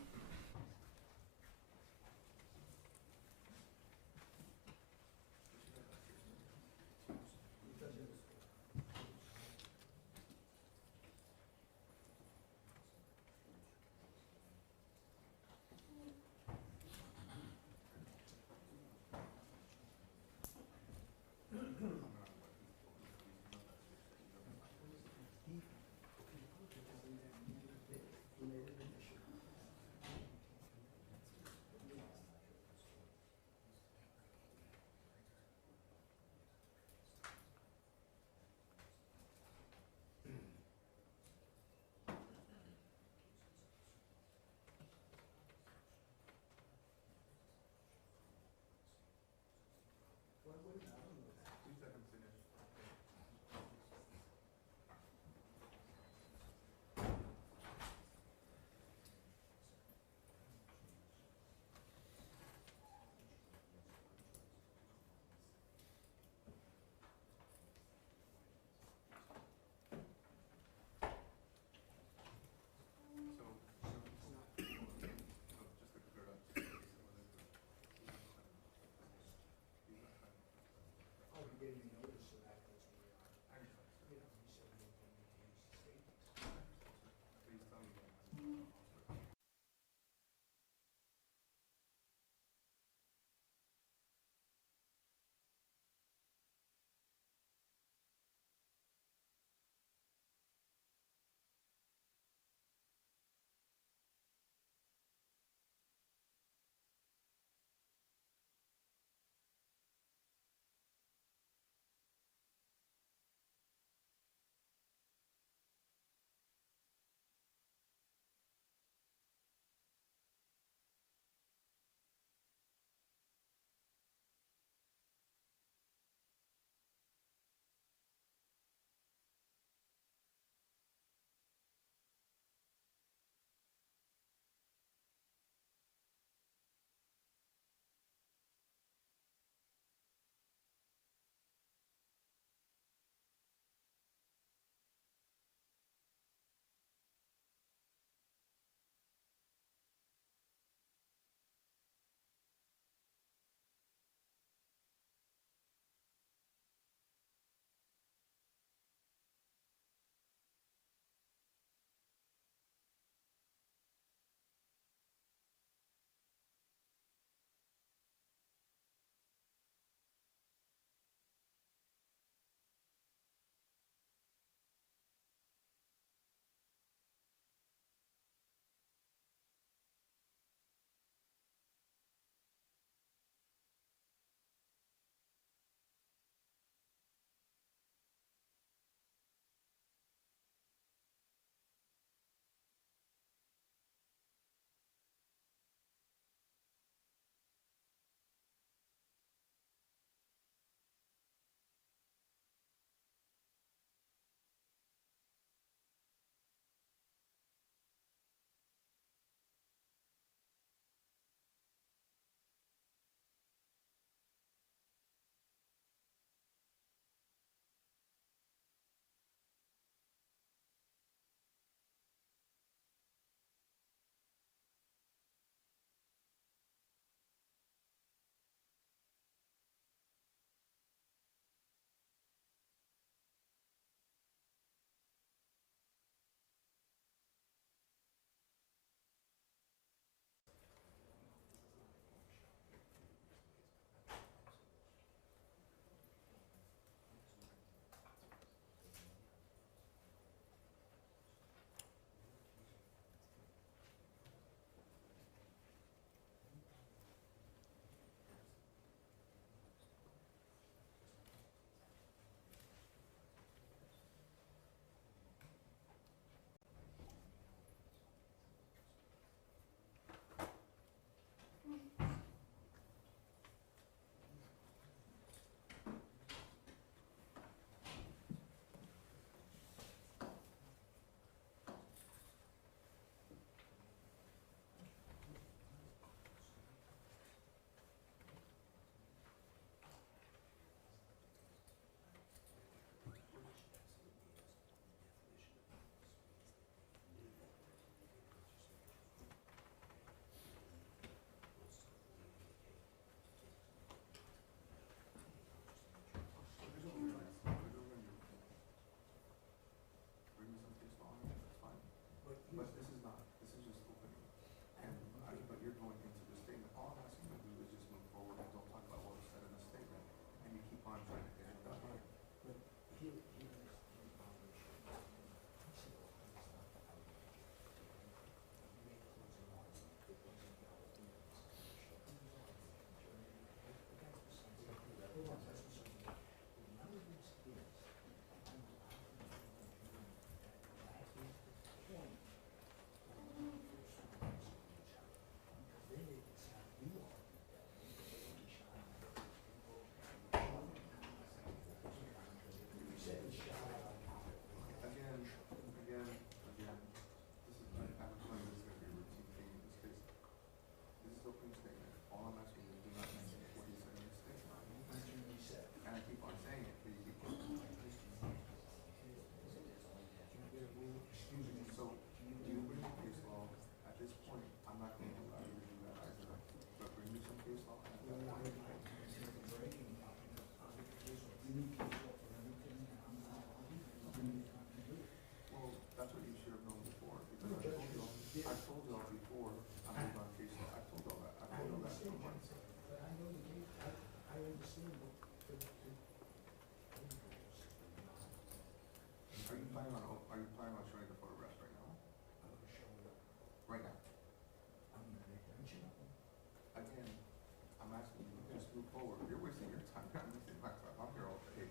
move forward. You're wasting your time, I'm wasting my time, I'm here all day.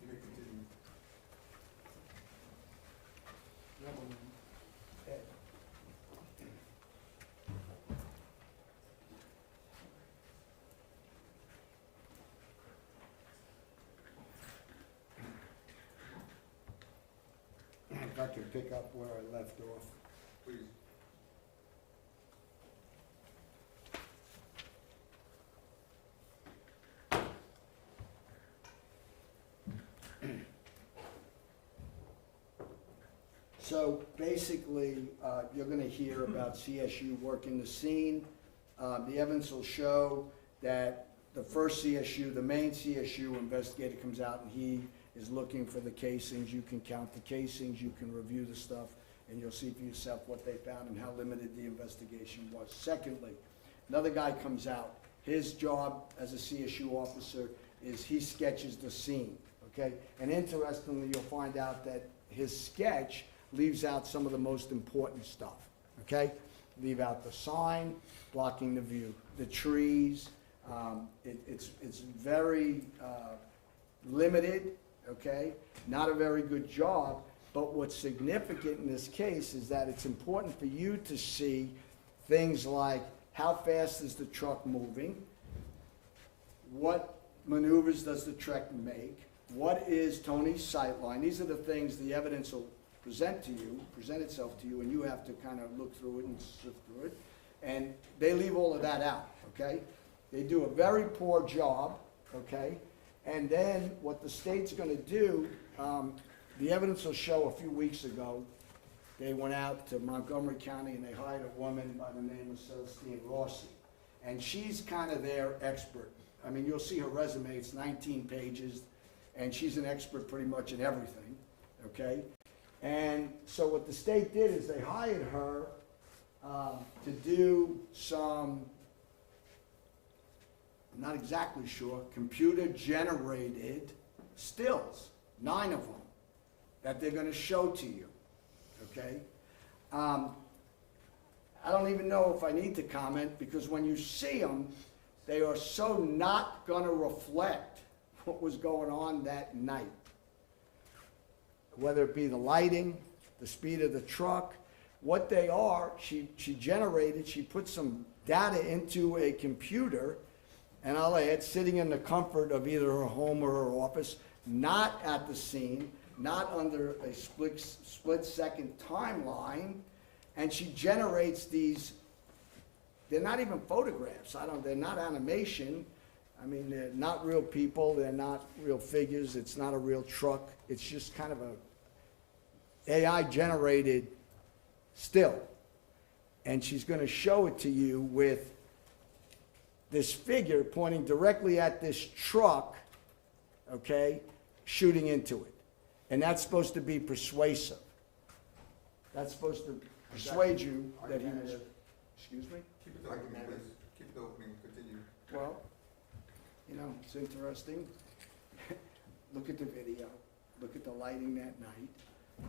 You may continue. If I can pick up where I left off. Please. So basically, you're gonna hear about CSU working the scene. The evidence will show that the first CSU, the main CSU investigator comes out and he is looking for the casings. You can count the casings, you can review the stuff, and you'll see for yourself what they found and how limited the investigation was. Secondly, another guy comes out. His job as a CSU officer is he sketches the scene, okay? And interestingly, you'll find out that his sketch leaves out some of the most important stuff, okay? Leave out the sign, blocking the view, the trees. It's very limited, okay? Not a very good job, but what's significant in this case is that it's important for you to see things like how fast is the truck moving, what maneuvers does the truck make, what is Tony's sight line. These are the things the evidence will present itself to you, and you have to kind of look through it and sift through it. And they leave all of that out, okay? They do a very poor job, okay? And then what the state's gonna do, the evidence will show a few weeks ago, they went out to Montgomery County and they hired a woman by the name of Celestine Rossi. And she's kind of their expert. I mean, you'll see her resume, it's 19 pages, and she's an expert pretty much in everything, okay? And so what the state did is they hired her to do some, I'm not exactly sure, computer-generated stills, 9 of them, that they're gonna show to you, okay? I don't even know if I need to comment, because when you see them, they are so not gonna reflect what was going on that night. Whether it be the lighting, the speed of the truck, what they are, she generated, she put some data into a computer, and I'll add, sitting in the comfort of either her home or her office, not at the scene, not under a split-second timeline, and she generates these, they're not even photographs, they're not animation, I mean, they're not real people, they're not real figures, it's not a real truck, it's just kind of a AI-generated still. And she's gonna show it to you with this figure pointing directly at this truck, okay, shooting into it. And that's supposed to be persuasive. That's supposed to persuade you that he was, excuse me? Keep it open, please. Keep it open, continue. Well, you know, it's interesting. Look at the video, look at the lighting that night,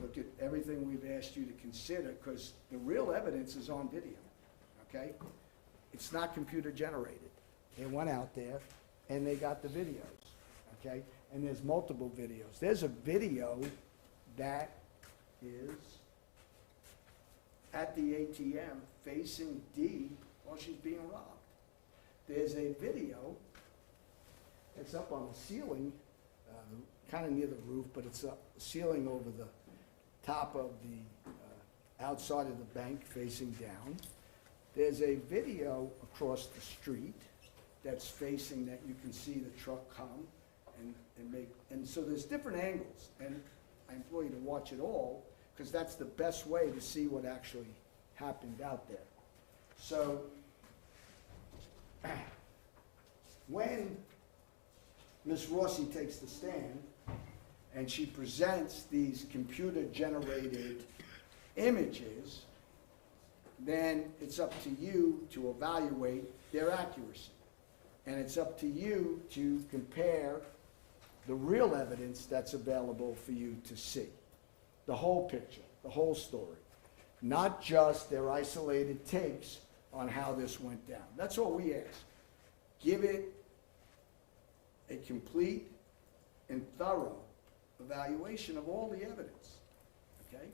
look at everything we've asked you to consider, because the real evidence is on video, okay? It's not computer generated. They went out there and they got the videos, okay? And there's multiple videos. There's a video that is at the ATM facing D while she's being robbed. There's a video that's up on the ceiling, kind of near the roof, but it's up ceiling over the top of the outside of the bank facing down. There's a video across the street that's facing that you can see the truck come and so there's different angles, and I implore you to watch it all, because that's the best way to see what actually happened out there. So when Ms. Rossi takes the stand and she presents these computer-generated images, then it's up to you to evaluate their accuracy. And it's up to you to compare the real evidence that's available for you to see. The whole picture, the whole story. Not just their isolated takes on how this went down. That's all we ask. Give it a complete and thorough evaluation of all the evidence, okay?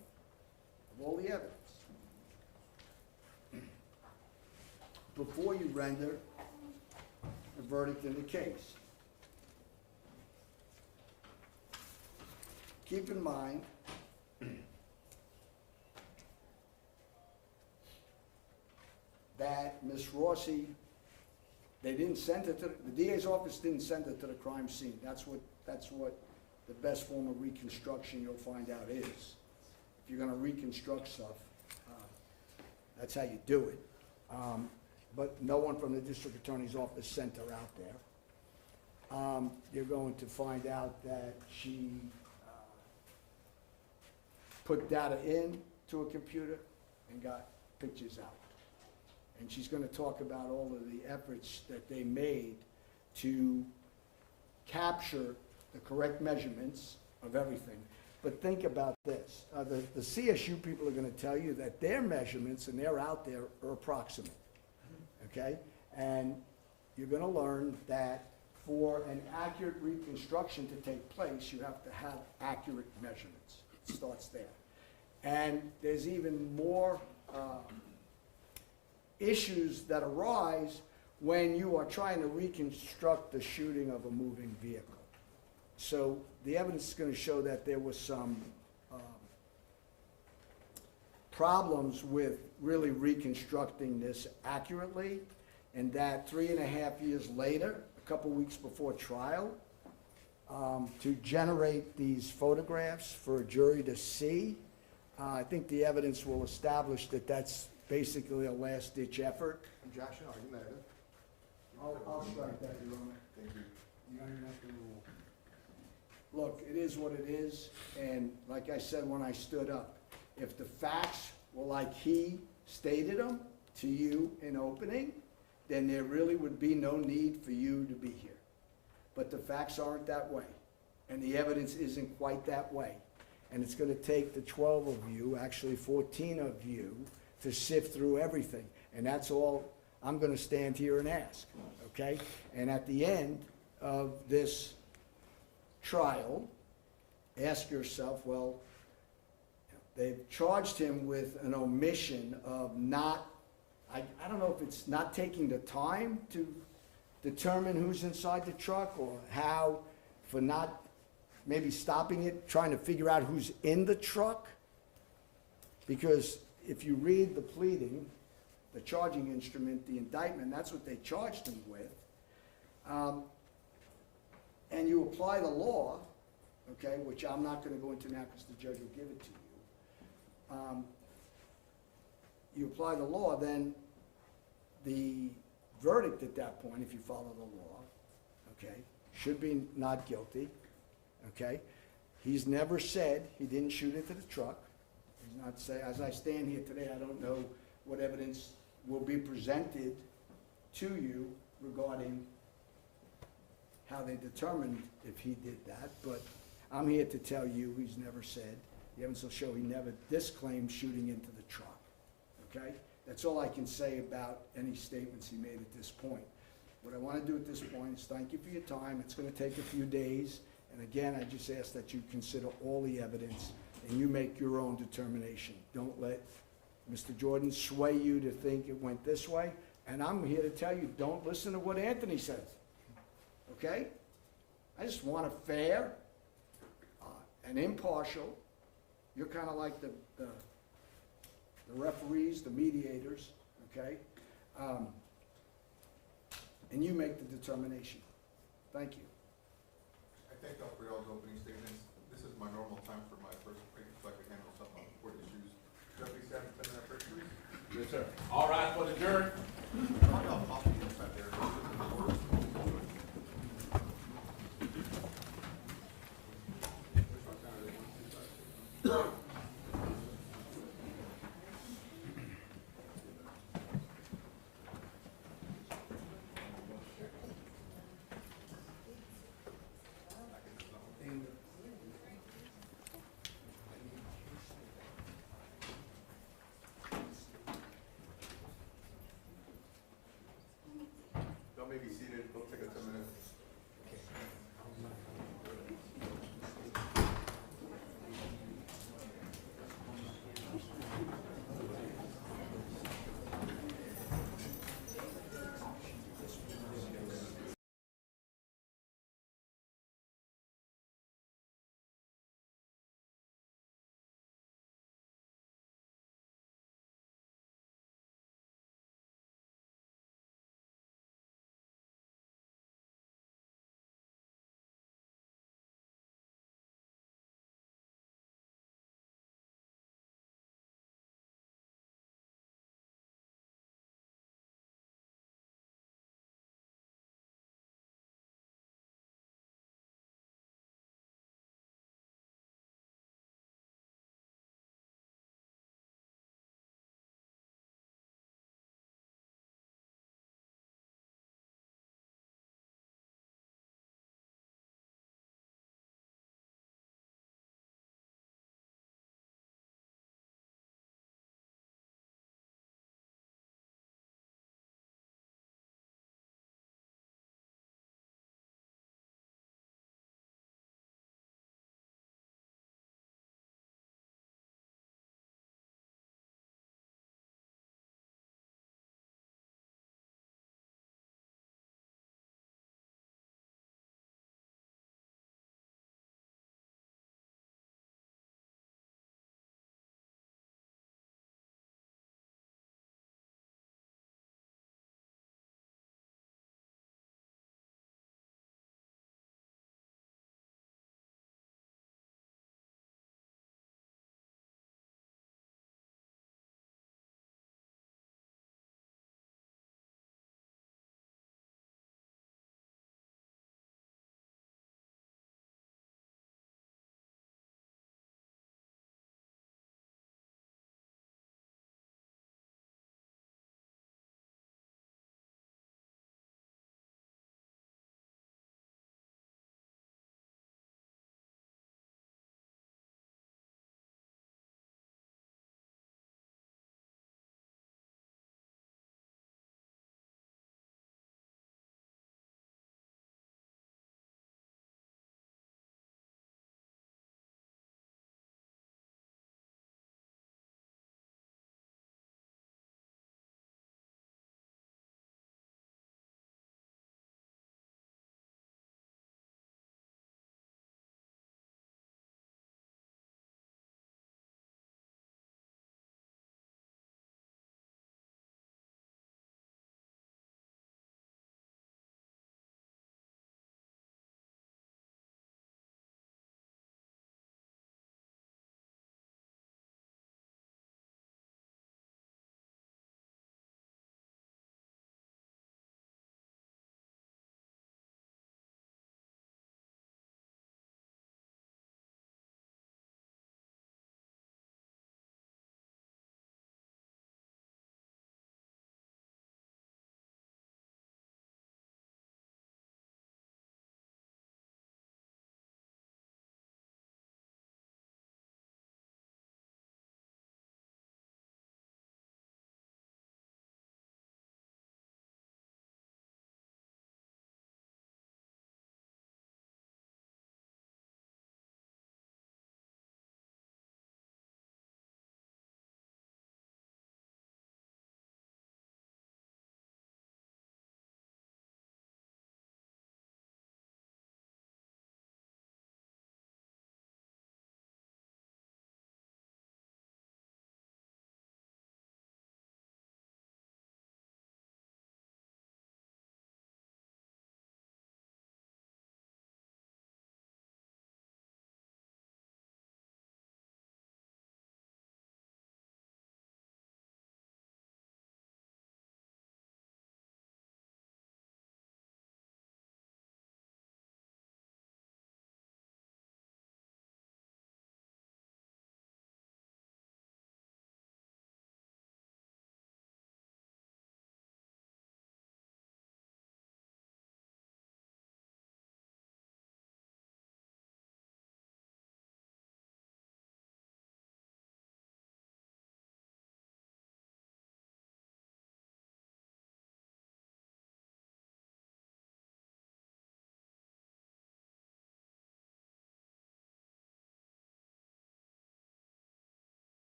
Of all the evidence. Before you render a verdict in the case. Keep in mind that Ms. Rossi, they didn't send it to, the DA's office didn't send it to the crime scene. That's what the best form of reconstruction you'll find out is. If you're gonna reconstruct stuff, that's how you do it. But no one from the district attorney's office sent her out there. You're going to find out that she put data into a computer and got pictures out. And she's gonna talk about all of the efforts that they made to capture the correct measurements of everything. But think about this, the CSU people are gonna tell you that their measurements, and they're out there, are approximate, okay? And you're gonna learn that for an accurate reconstruction to take place, you have to have accurate measurements. It starts there. And there's even more issues that arise when you are trying to reconstruct the shooting of a moving vehicle. So the evidence is going to show that there was some problems with really reconstructing this accurately, and that 3.5 years later, a couple weeks before trial, to generate these photographs for a jury to see, I think the evidence will establish that that's basically a last-ditch effort. Objection, argumentative. I'll strike that, Your Honor. Thank you. You don't even have to rule. Look, it is what it is, and like I said when I stood up, if the facts were like he stated them to you in opening, then there really would be no need for you to be here. But the facts aren't that way, and the evidence isn't quite that way. And it's gonna take the 12 of you, actually 14 of you, to sift through everything. And that's all I'm gonna stand here and ask, okay? And at the end of this trial, ask yourself, well, they've charged him with an omission of not, I don't know if it's not taking the time to determine who's inside the truck, or how, for not maybe stopping it, trying to figure out who's in the truck. Because if you read the pleading, the charging instrument, the indictment, that's what they charged him with. And you apply the law, okay, which I'm not gonna go into now because the judge will give it to you. You apply the law, then the verdict at that point, if you follow the law, okay, should be not guilty, okay? He's never said he didn't shoot into the truck. He's not say, as I stand here today, I don't know what evidence will be presented to you regarding how they determined if he did that, but I'm here to tell you he's never said. The evidence will show he never disclaimed shooting into the truck, okay? That's all I can say about any statements he made at this point. What I want to do at this point is thank you for your time. It's going to take a few days, and again, I just ask that you consider all the evidence and you make your own determination. Don't let Mr. Jordan sway you to think it went this way, and I'm here to tell you, don't listen to what Anthony says, okay? I just want a fair and impartial. You're kind of like the referees, the mediators, okay? And you make the determination. Thank you. I thank y'all for y'all's opening statements. This is my normal time for my first break, so I can handle some court issues. Should I be standing 10-minute break, please? Yes, sir. All right, for the jury. How y'all coffee inside there? Everyone may be seated, go take a 10-minute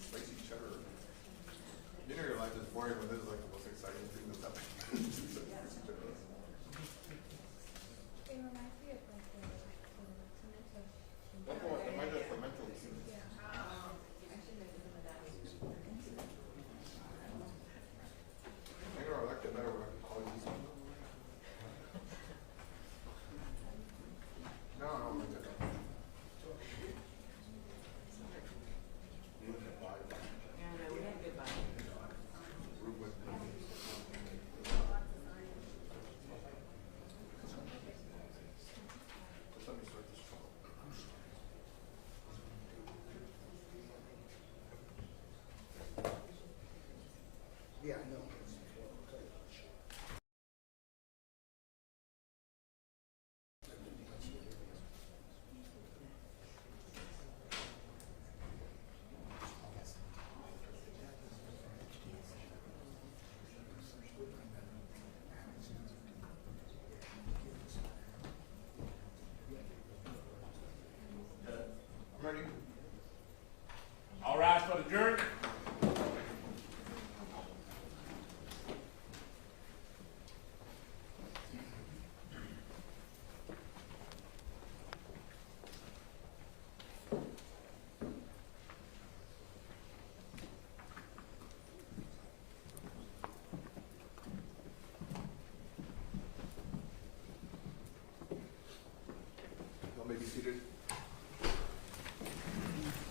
Spicy cheddar. You know your life is boring when this is like the most exciting thing that's happening. Spicy cheddar. It reminds me of like the tomato. That's what, am I just the mental? I know, I like it better when I can call you something. No, I don't like it. You look at five. Yeah, no, we had a good vibe. Ruben. Just let me start this call. Yeah, I know. I'm ready. All rise for the jury. Y'all may be seated.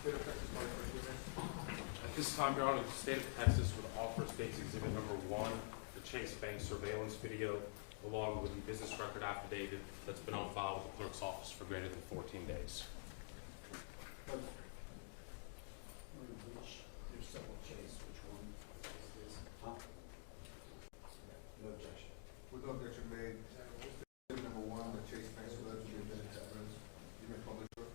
State of Texas, Mark, first witness. At this time, Your Honor, the state of Texas would offer State's Exhibit Number 1, the Chase Bank surveillance video, along with the business record affidavit that's been on file with the clerk's office for greater than 14 days. There's several Chase, which one is this? Huh? No objection. With no objection made, exhibit number 1, the Chase Bank surveillance will be admitted to evidence. You may publish it.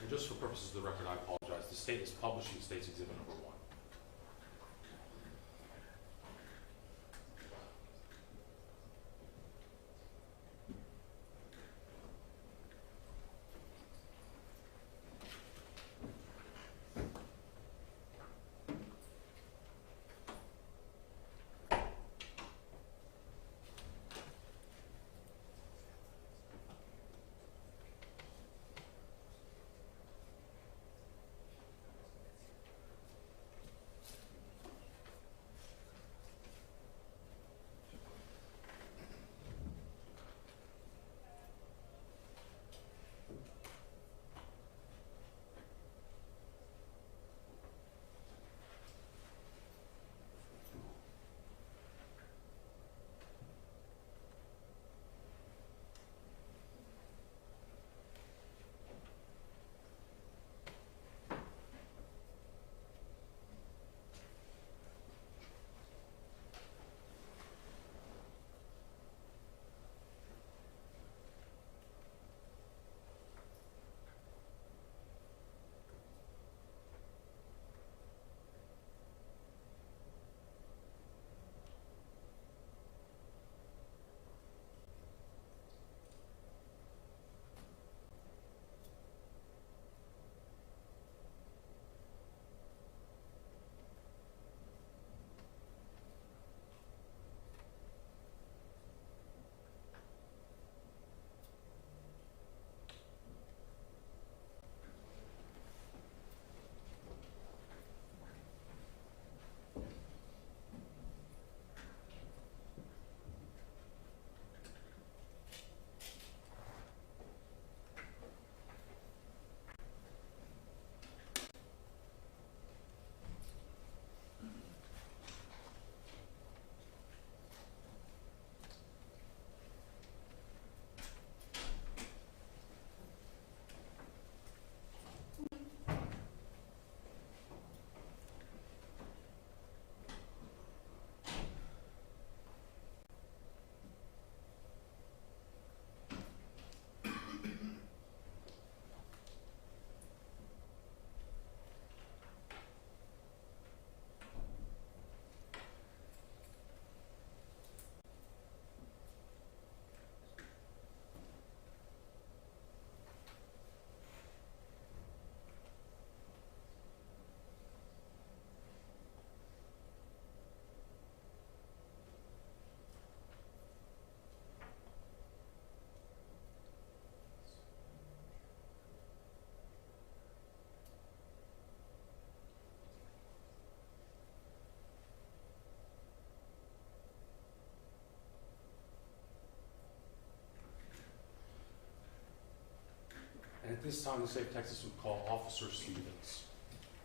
And just for purposes of the record, I apologize. The state is publishing State's Exhibit Number 1. this time, the state of Texas would call Officer Stevens.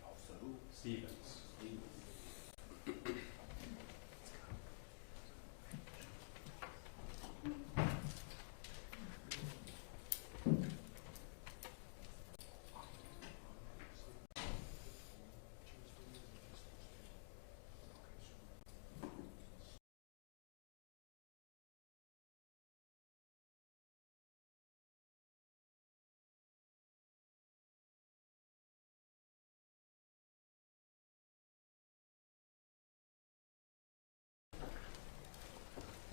Officer who? Stevens.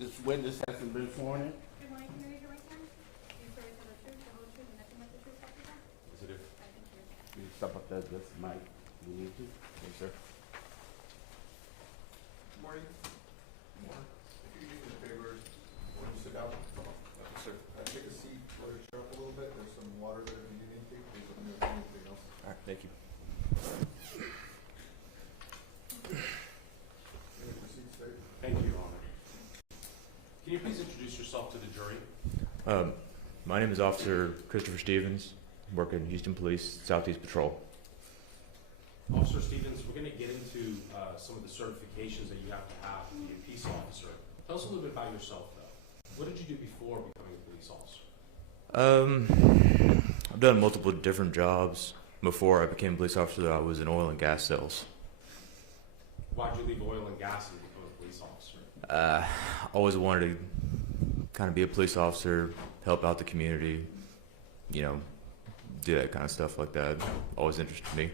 This witness hasn't been sworn in? Good morning, can you raise your right hand? Do you swear to tell the truth, the whole truth, and nothing but the truth, so help you God? Is it if I thank you. You step up there, this mic, you need to? Yes, sir. Morning. Morning. If you do me a favor, will you sit down? Yes, sir. Take a seat, let it show up a little bit. There's some water there if you need anything. Please let me know if you need anything else. All right, thank you. You may proceed, state. Thank you, Your Honor. Can you please introduce yourself to the jury? My name is Officer Christopher Stevens, work in Houston Police Southeast Patrol. Officer Stevens, we're going to get into some of the certifications that you have to have to be a peace officer. Tell us a little bit about yourself, though. What did you do before becoming a police officer? I've done multiple different jobs. Before I became a police officer, I was in oil and gas sales. Why'd you leave oil and gas and become a police officer? Always wanted to kind of be a police officer, help out the community, you know, do that kind of stuff like that. Always interested me.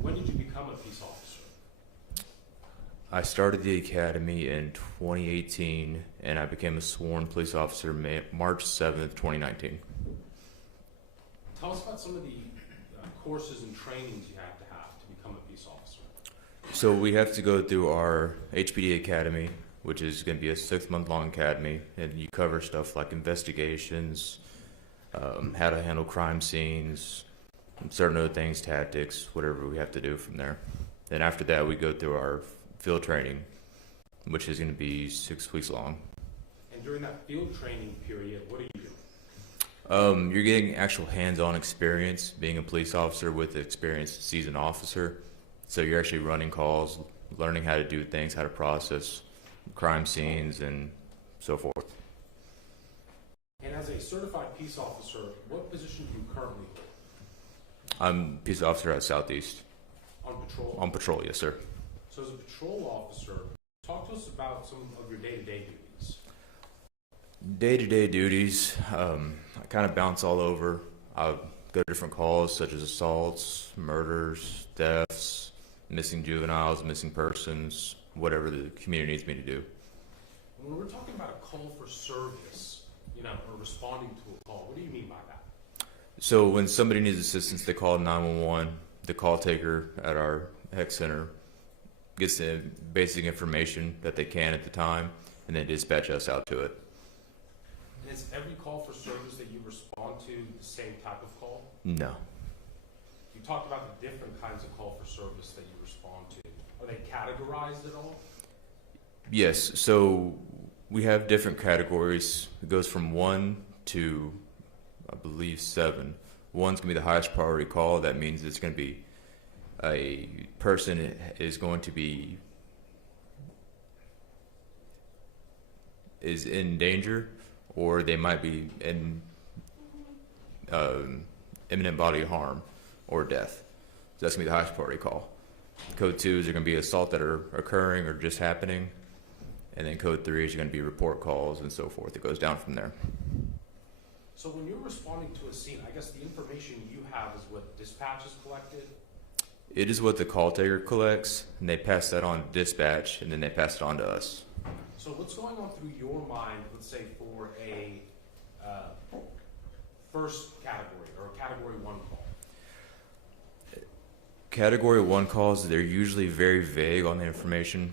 When did you become a peace officer? I started the academy in 2018, and I became a sworn police officer March 7th, 2019. Tell us about some of the courses and trainings you have to become a peace officer. So we have to go through our HPD Academy, which is going to be a 6-month-long academy, and you cover stuff like investigations, how to handle crime scenes, and certain other things, tactics, whatever we have to do from there. Then after that, we go through our field training, which is going to be 6 weeks long. And during that field training period, what are you doing? You're getting actual hands-on experience being a police officer with an experienced seasoned officer. So you're actually running calls, learning how to do things, how to process crime scenes, and so forth. And as a certified peace officer, what position do you currently hold? I'm a peace officer at Southeast. On patrol? On patrol, yes, sir. So as a patrol officer, talk to us about some of your day-to-day duties. Day-to-day duties, I kind of bounce all over. I go to different calls such as assaults, murders, thefts, missing juveniles, missing persons, whatever the community needs me to do. When we're talking about a call for service, or responding to a call, what do you mean by that? So when somebody needs assistance, they call 911. The call taker at our HEC center gets the basic information that they can at the time, and then dispatch us out to it. And is every call for service that you respond to the same type of call? No. You talked about the different kinds of call for service that you respond to. Are they categorized at all? Yes, so we have different categories. It goes from 1 to, I believe, 7. 1's going to be the highest priority call. That means it's going to be a person is in danger, or they might be in imminent bodily harm or death. So that's going to be the highest priority call. Code 2s are going to be assault that are occurring or just happening. And then code 3 is going to be report calls and so forth. It goes down from there. So when you're responding to a scene, I guess the information you have is what dispatch has collected? It is what the call taker collects, and they pass that on to dispatch, and then they pass it on to us. So what's going on through your mind, let's say for a first category or a category 1 call? Category 1 calls, they're usually very vague on the information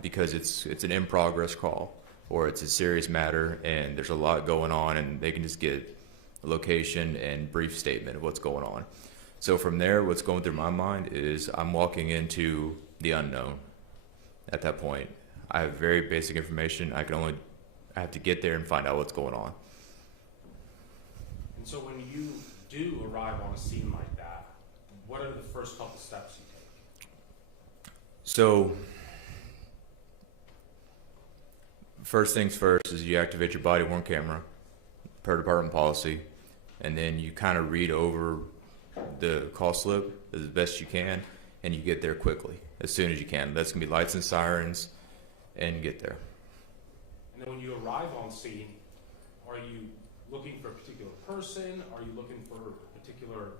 because it's an in-progress call or it's a serious matter and there's a lot going on, and they can just get a location and brief statement of what's going on. So from there, what's going through my mind is I'm walking into the unknown at that point. I have very basic information. I have to get there and find out what's going on. And so when you do arrive on a scene like that, what are the first couple steps you take? So, first things first is you activate your body worn camera per department policy, and then you kind of read over the call slip as best you can, and you get there quickly, as soon as you can. That's gonna be lights and sirens, and you get there. And then when you arrive on scene, are you looking for a particular person? Are you looking for a particular,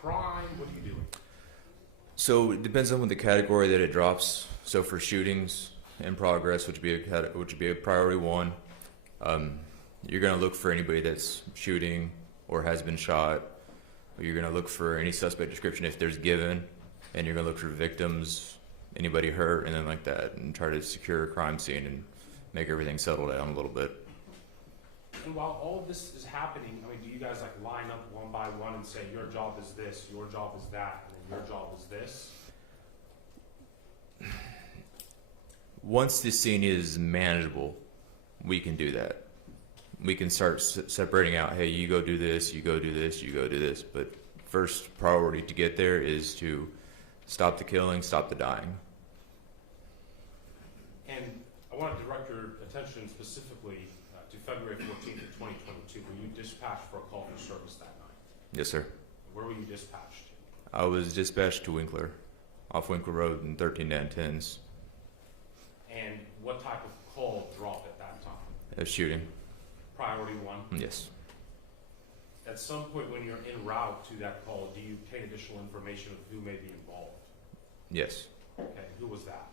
crime? What are you doing? So it depends on what the category that it drops. So for shootings in progress, which would be a priority one, you're gonna look for anybody that's shooting or has been shot. Or you're gonna look for any suspect description if there's given, and you're gonna look for victims, anybody hurt, and then like that, and try to secure a crime scene and make everything settle down a little bit. And while all of this is happening, do you guys line up one by one and say your job is this, your job is that, and then your job is this? Once the scene is manageable, we can do that. We can start separating out, hey, you go do this, you go do this, you go do this. But first priority to get there is to stop the killing, stop the dying. And I want to direct your attention specifically to February 14th of 2022, where you dispatched for a call for service that night. Yes, sir. Where were you dispatched to? I was dispatched to Winkler, off Winkler Road in 13-10s. And what type of call dropped at that time? A shooting. Priority one? Yes. At some point when you're en route to that call, do you obtain additional information of who may be involved? Yes. Okay, who was that?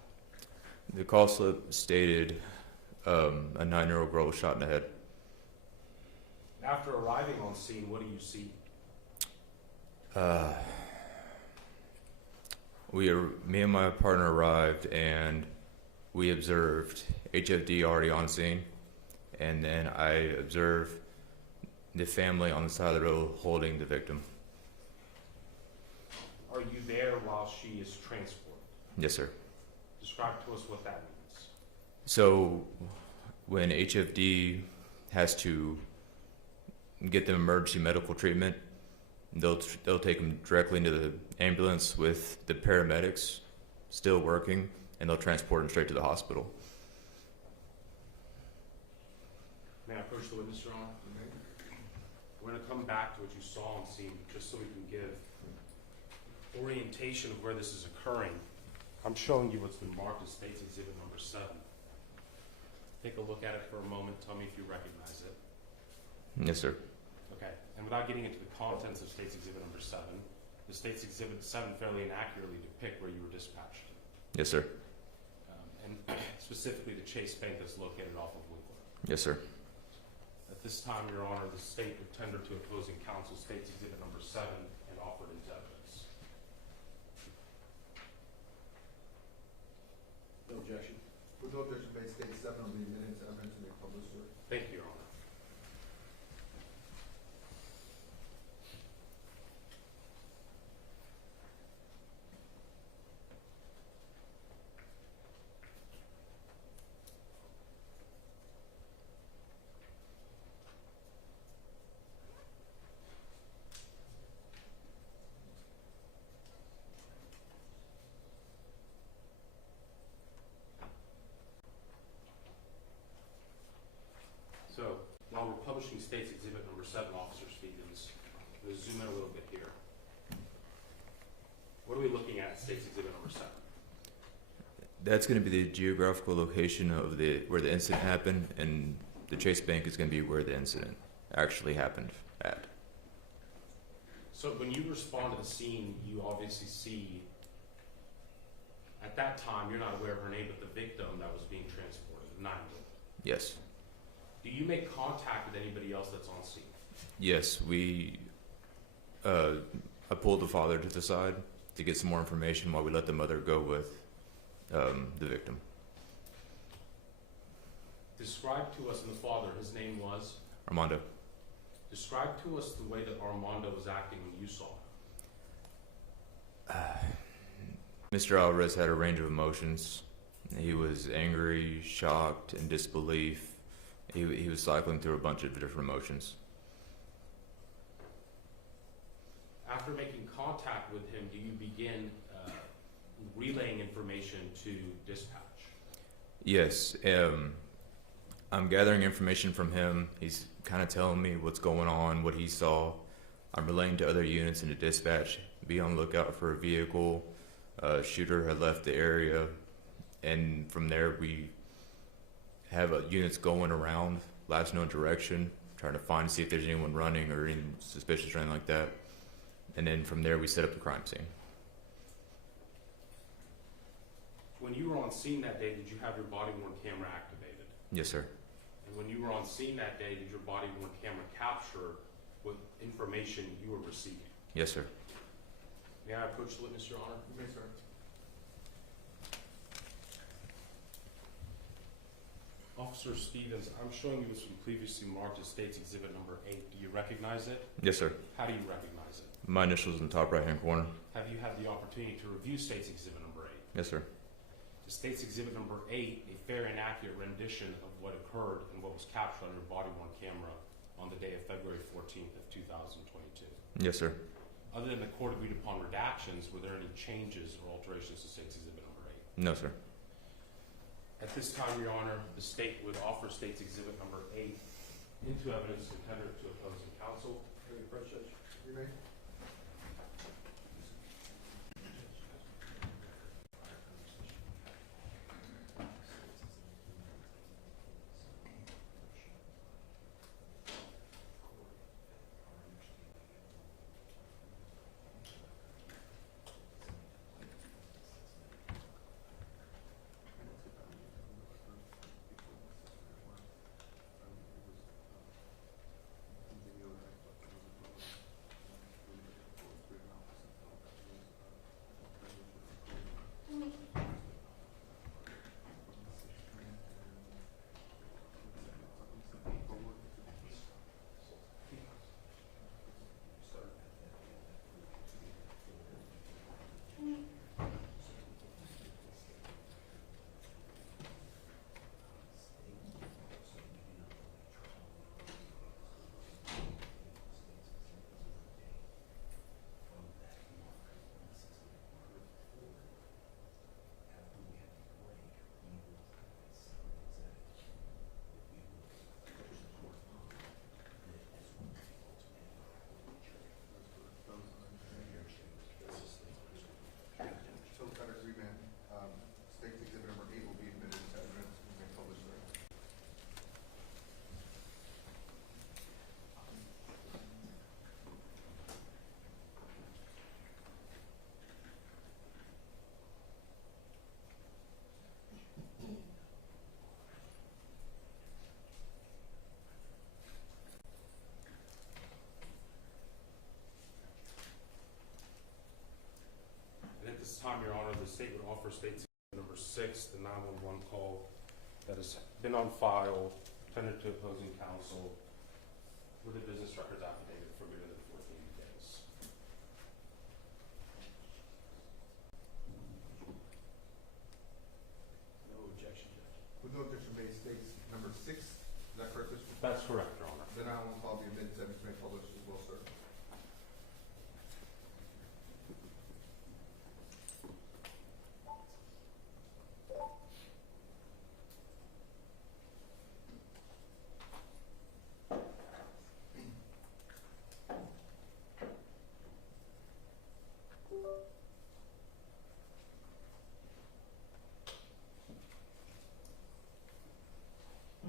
The call slip stated a 9-year-old girl was shot in the head. After arriving on scene, what do you see? Me and my partner arrived, and we observed HFD already on scene, and then I observed the family on the side of the road holding the victim. Are you there while she is transported? Yes, sir. Describe to us what that means. So when HFD has to get them emergency medical treatment, they'll take them directly into the ambulance with the paramedics still working, and they'll transport them straight to the hospital. May I approach the witness, Your Honor? We're going to come back to what you saw on scene, just so we can give orientation of where this is occurring. I'm showing you what's been marked as State's Exhibit number 7. Take a look at it for a moment. Tell me if you recognize it. Yes, sir. Okay. And without getting into the contents of State's Exhibit number 7, the State's Exhibit 7 fairly inaccurately depict where you were dispatched. Yes, sir. And specifically the Chase Bank that's located off of Winkler. Yes, sir. At this time, Your Honor, the State would tender to opposing counsel State's Exhibit number 7 and offer it as evidence. No objection. With no objection, made, state 7 will be admitted into evidence and made public, sir. Thank you, Your Honor. So, while we're publishing State's Exhibit number 7, Officer Stevens, we'll zoom in a little bit here. What are we looking at State's Exhibit number 7? That's going to be the geographical location of where the incident happened, and the Chase Bank is going to be where the incident actually happened at. So when you respond to the scene, you obviously see, at that time, you're not aware of her name, but the victim that was being transported, the 9-year-old. Yes. Do you make contact with anybody else that's on scene? Yes, I pulled the father to the side to get some more information while we let the mother go with the victim. Describe to us, and the father, his name was? Armando. Describe to us the way that Armando was acting when you saw him. Mr. Alvarez had a range of emotions. He was angry, shocked, in disbelief. He was cycling through a bunch of different emotions. After making contact with him, do you begin relaying information to dispatch? Yes. I'm gathering information from him. He's kind of telling me what's going on, what he saw. I'm relaying to other units into dispatch. Be on the lookout for a vehicle. Shooter had left the area, and from there we have units going around, last known direction, trying to find, see if there's anyone running or anything suspicious or anything like that. And then from there we set up the crime scene. When you were on scene that day, did you have your body-worn camera activated? Yes, sir. And when you were on scene that day, did your body-worn camera capture what information you were receiving? Yes, sir. May I approach the witness, Your Honor? You may, sir. Officer Stevens, I'm showing you this one previously marked as State's Exhibit Number 8. Do you recognize it? Yes, sir. How do you recognize it? My initials in the top right-hand corner. Have you had the opportunity to review State's Exhibit Number 8? Yes, sir. The State's Exhibit Number 8, a fair and accurate rendition of what occurred and what was captured on your body-worn camera on the day of February 14th of 2022. Yes, sir. Other than the court agreed upon redactions, were there any changes or alterations to State's Exhibit Number 8? No, sir. At this time, Your Honor, the State would offer State's Exhibit Number 8 into evidence to tender to opposing counsel. May I approach, Judge? You may. State's Exhibit Number 8 will be admitted into evidence and may publish there. And at this time, Your Honor, the State would offer State's Exhibit Number 6, the 911 call that has been on file, tendered to opposing counsel with a business records affidavit for greater than 14 days. No objection, Judge. With no objection made, State's Number 6, is that correct, Mr. That's correct, Your Honor. Then I will call the admitted evidence may publish as well, sir.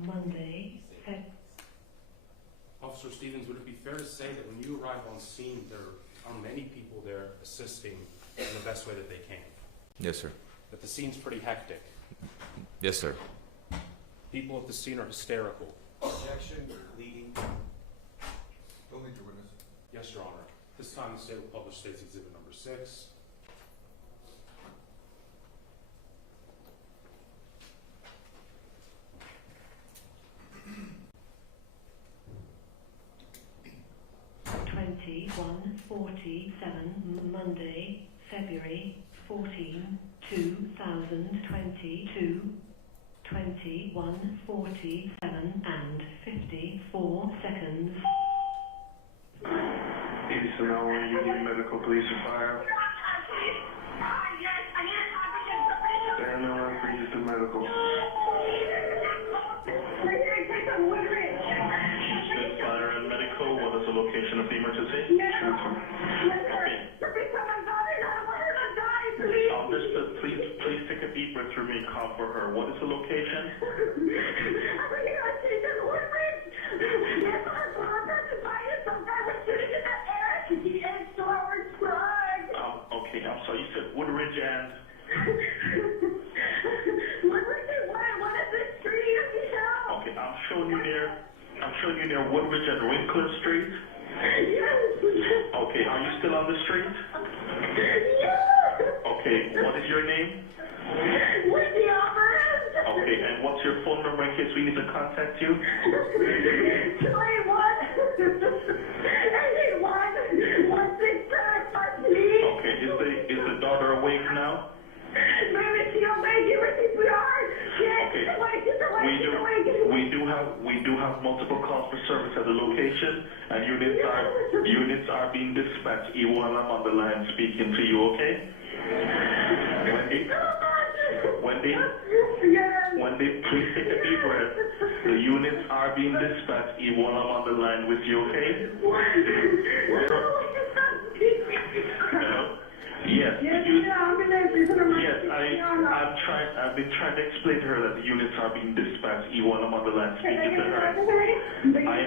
Monday, Officer Stevens, would it be fair to say that when you arrive on scene, there are many people there assisting in the best way that they can? Yes, sir. That the scene's pretty hectic. Yes, sir. People at the scene are hysterical. Objection, leading. Don't lead your witness. Yes, Your Honor. This time, the State will publish State's Exhibit Number 6. Monday, February 14, 2022, 21:47 and 54 seconds. Peace and now you need medical, police, or fire. Stand on line for use of medical. Fire and medical, what is the location of the emergency? Okay. Understood. Please take a deep breath through me and call for her. What is the location? Okay, I'm sorry. You said Woodridge and... Okay, I'm showing you near Woodridge and Winkler Street. Okay, are you still on the street? Okay, what is your name? Okay, and what's your phone number in case we need to contact you? 281-165. Okay, is the daughter awake now? We do have multiple calls for service at the location, and units are being dispatched. While I'm on the line speaking to you, okay? Wendy, please take a deep breath. The units are being dispatched. While I'm on the line with you, okay? Hello? Yes. I've been trying to explain to her that the units are being dispatched. While I'm on the line speaking to her. I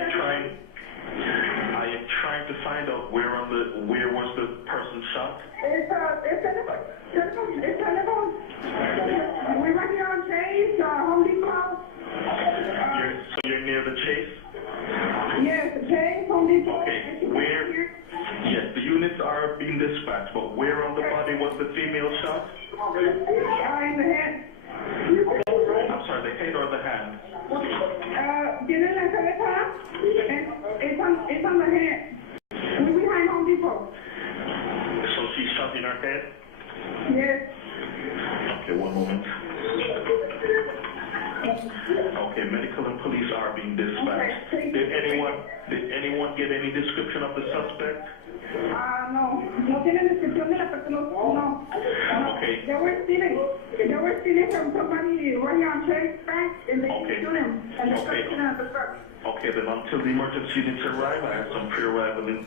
am trying to find out where was the person shot. We were here on Chase, Home Depot. So you're near the Chase? Yes, Chase, Home Depot. Okay, where? Yes, the units are being dispatched, but where on the body was the female shot? In the head. I'm sorry, the head or the hand? Tiene la cabeza, it's on the head. We're behind Home Depot. So she's shot in her head? Yes. Okay, one moment. Okay, medical and police are being dispatched. Did anyone get any description of the suspect? No. No tienen descripción de la persona. No. Okay. They were stealing from somebody right on Chase Bank, and they killed him. And they started at the truck. Okay, then until the emergency units arrive, I have some pre-arrival in.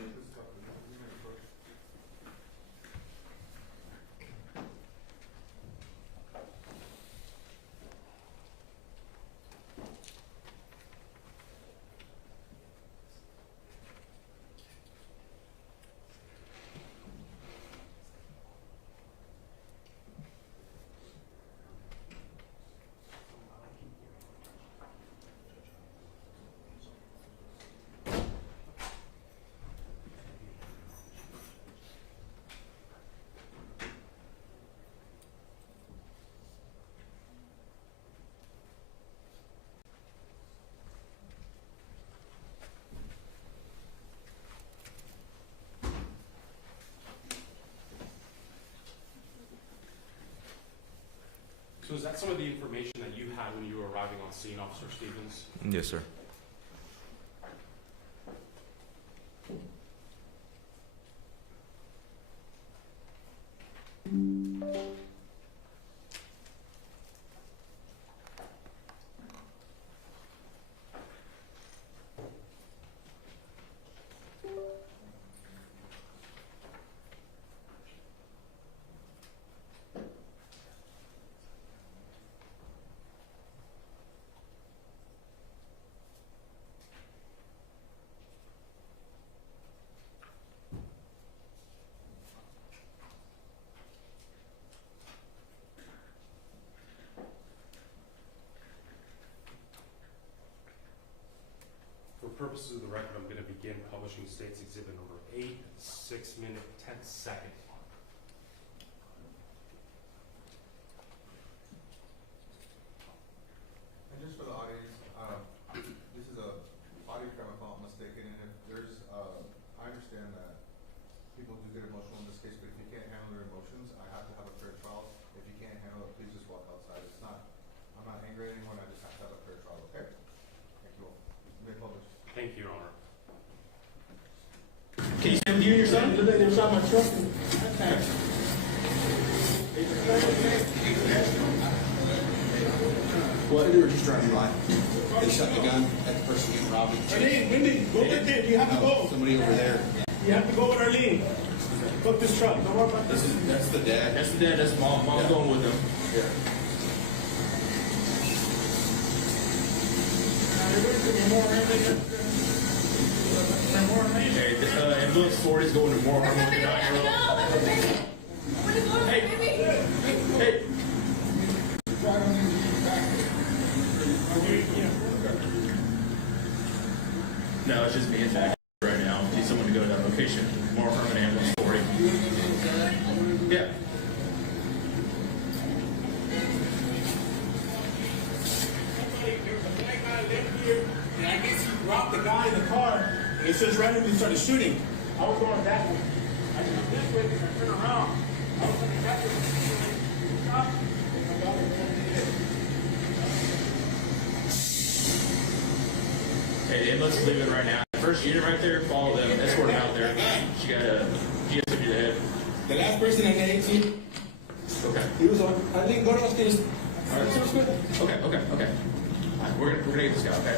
So is that some of the information that you had when you were arriving on scene, Officer Stevens? Yes, sir. For purposes of the record, I'm going to begin publishing State's Exhibit number 8, 6 minute, 10 second. And just for the audience, this is a body crime if I'm not mistaken, and if there's, I understand that people do get emotional in this case, but if you can't handle their emotions, I have to have a fair trial. If you can't handle it, please just walk outside. I'm not angry at anyone, I just have to have a fair trial, okay? Thank you all. You may publish. Thank you, Your Honor. Case 78 Well, they were just driving by. They shot the gun at the person getting robbed. Arlene, Wendy, go right there. You have to go. Somebody over there. You have to go with Arlene. Fuck this truck. Don't worry about this. That's the dad. That's the dad, that's mom. Mom's going with him. Yeah. Hey, ambulance 4 is going to more harm with the 9-year-old. Hey, hey. No, it's just me and Jack right now. Need someone to go to that location. More harm and ambulance 40. Yeah. And I guess he dropped the guy in the car, and it just randomly started shooting. I was going that way. I just this way, I turned around. I was looking that way. Stop. Hey, the ambulance is leaving right now. First unit right there, follow them, escort them out there. She got a GSW to the head. The last person in the 18, Okay. he was on. I think go downstairs. All right. Okay. All right, we're gonna get this guy. Okay.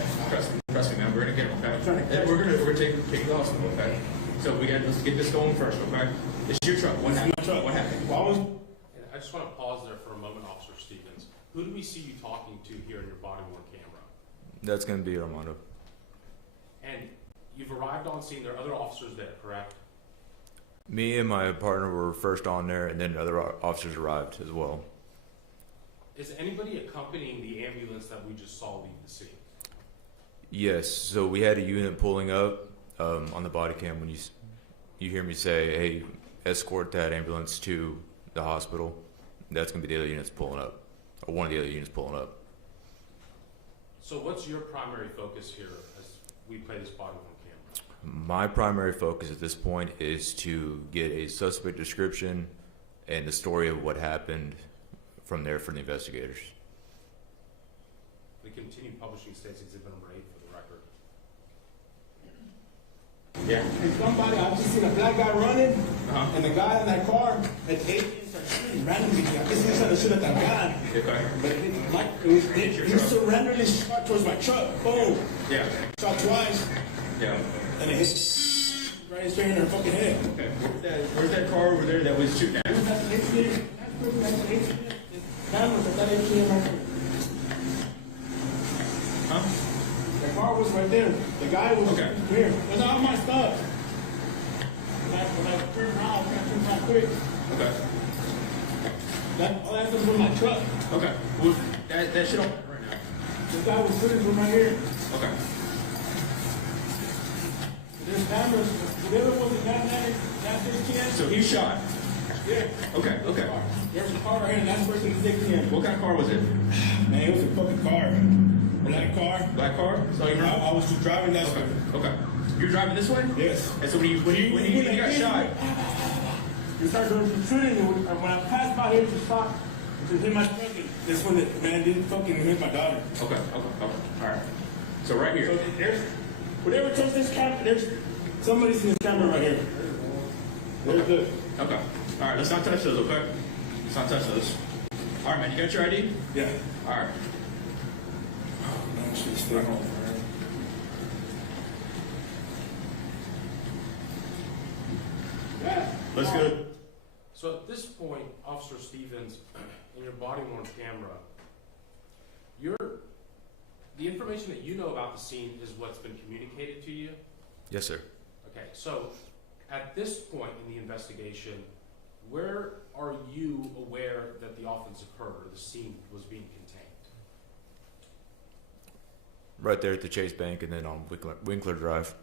Trust me, man. We're gonna get him. Okay. And we're gonna take him to the hospital. Okay. So let's get this going first. Okay. This is your truck. What happened? What happened? I just want to pause there for a moment, Officer Stevens. Who do we see you talking to here in your body-worn camera? That's going to be Armando. And you've arrived on scene. There are other officers there, correct? Me and my partner were first on there, and then other officers arrived as well. Is anybody accompanying the ambulance that we just saw leave the scene? Yes, so we had a unit pulling up on the body cam when you hear me say, hey, escort that ambulance to the hospital. That's going to be the other units pulling up, or one of the other units pulling up. So what's your primary focus here as we play this body-worn camera? My primary focus at this point is to get a suspect description and the story of what happened from there for the investigators. We continue publishing State's Exhibit number 8 for the record. Yeah. And somebody, I just seen a black guy running, and the guy in that car at 8 started shooting randomly. I guess he was trying to shoot at that guy. Okay. But he surrendered shot towards my truck. Boom. Yeah. Shot twice. Yeah. And it hit right straight in her fucking head. Okay. Where's that car over there that was shooting at? That's the ATM. That's the ATM. Cameras at that ATM right there. Huh? The car was right there. The guy was here. That's all my stuff. When I turned around, I was trying to turn around quick. Okay. All that stuff was in my truck. Okay. Well, that shit on right now. This guy was sitting from right here. Okay. There's cameras. The other one was that ATM. So he shot. Yeah. Okay. There's a car right here, and that's where the 6 What kind of car was it? Man, it was a fucking car. Black car. Black car? So you I was just driving that way. Okay. You were driving this way? Yes. And so when he got shot, you started doing shooting, and when I passed by here to stop, to hit my truck, that's when the man didn't fucking hit my daughter. Okay. All right. So right here. So there's, whatever touches this camera, there's somebody's in this camera right here. There's good. Okay. All right. Let's not touch those. Okay. Let's not touch those. All right, man. You got your ID? Yeah. All right. Oh man, I should have stayed home, man. Let's go. So at this point, Officer Stevens, in your body-worn camera, the information that you know about the scene is what's been communicated to you? Yes, sir. Okay, so at this point in the investigation, where are you aware that the offense occurred or the scene was being contained? Right there at the Chase Bank and then on Winkler Drive.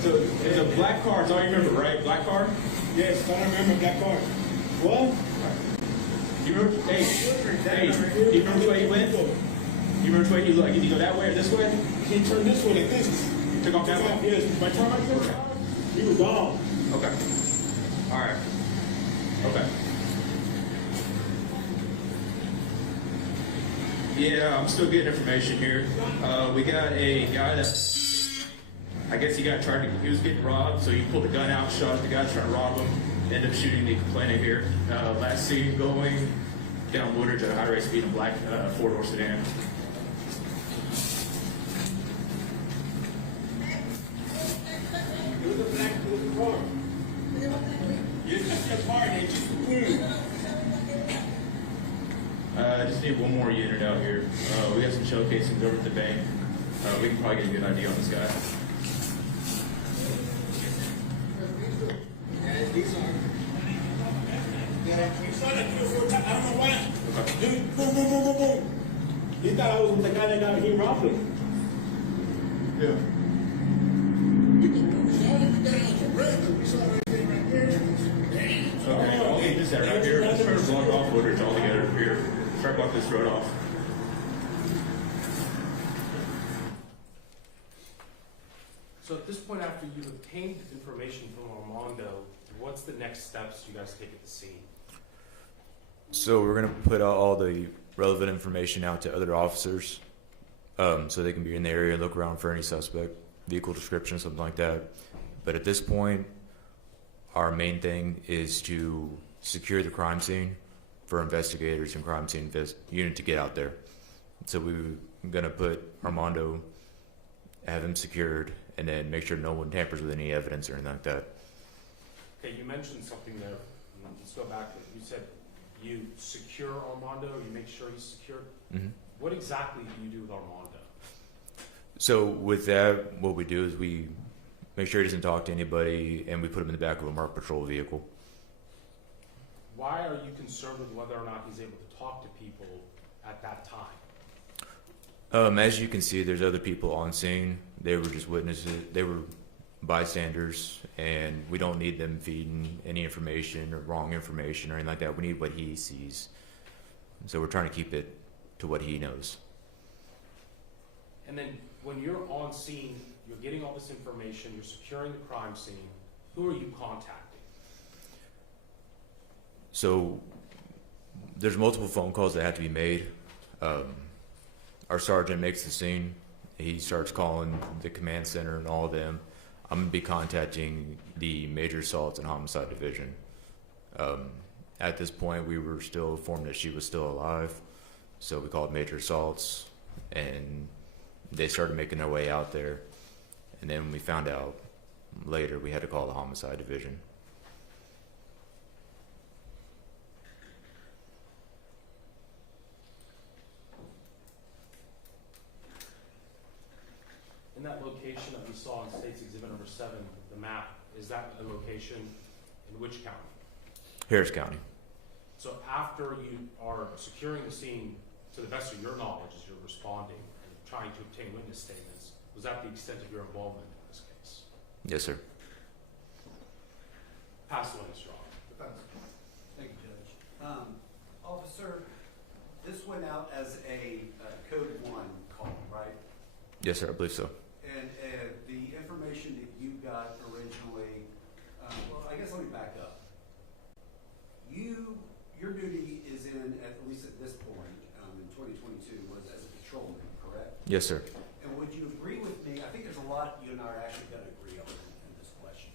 So it's a black car. That's all you remember, right? Black car? Yes, I remember black car. What? You remember? Hey, do you remember which way he went? You remember which way he looked? Did he go that way or this way? He turned this way like this. Took off that way? Yes. By the time I turned, he was gone. Okay. All right. Okay. Yeah, I'm still getting information here. We got a guy that, I guess he was getting robbed, so he pulled a gun out, shot at the guy trying to rob him, ended up shooting the complainant here. Last seen going down Woodridge at a high rate of speed in a black four-door sedan. It was a black car. You just a car and they just I just need one more unit out here. We got some shell casings over at the bank. We can probably get a good idea on this guy. These are. Yeah, we saw that 3 or 4 times. I don't know why. Dude, boom, boom, boom, boom, boom. He thought I was with the guy that got him robbed him. Yeah. Okay, I'll leave this right here. Let's try to block off Woodridge altogether here. Try to block this road off. So at this point, after you've obtained information from Armando, what's the next steps you guys take at the scene? So we're going to put out all the relevant information out to other officers, so they can be in the area and look around for any suspect, vehicle description, something like that. But at this point, our main thing is to secure the crime scene for investigators and crime scene unit to get out there. So we're going to put Armando, have him secured, and then make sure no one tampers with any evidence or anything like that. Okay, you mentioned something there. Let's go back. You said you secure Armando, you make sure he's secured. Mm-hmm. What exactly do you do with Armando? So with that, what we do is we make sure he doesn't talk to anybody, and we put him in the back of a marked patrol vehicle. Why are you concerned with whether or not he's able to talk to people at that time? As you can see, there's other people on scene. They were just witnesses. They were bystanders, and we don't need them feeding any information or wrong information or anything like that. We need what he sees. So we're trying to keep it to what he knows. And then when you're on scene, you're getting all this information, you're securing the crime scene, who are you contacting? So there's multiple phone calls that have to be made. Our sergeant makes the scene. He starts calling the command center and all of them. I'm going to be contacting the Major Assaults and Homicide Division. At this point, we were still informed that she was still alive, so we called Major Assaults, and they started making their way out there. And then when we found out later, we had to call the Homicide Division. In that location that we saw in State's Exhibit number 7, the map, is that a location in which county? Harris County. So after you are securing the scene, to the best of your knowledge, as you're responding and trying to obtain witness statements, was that the extent of your involvement in this case? Yes, sir. Pass the witness, Your Honor. Thank you, Judge. Officer, this went out as a Code 1 call, right? Yes, sir, I believe so. And the information that you got originally, well, I guess let me back up. Your duty is in, at least at this point, in 2022, was as a patrolman, correct? Yes, sir. And would you agree with me, I think there's a lot you and I are actually going to agree on in this question.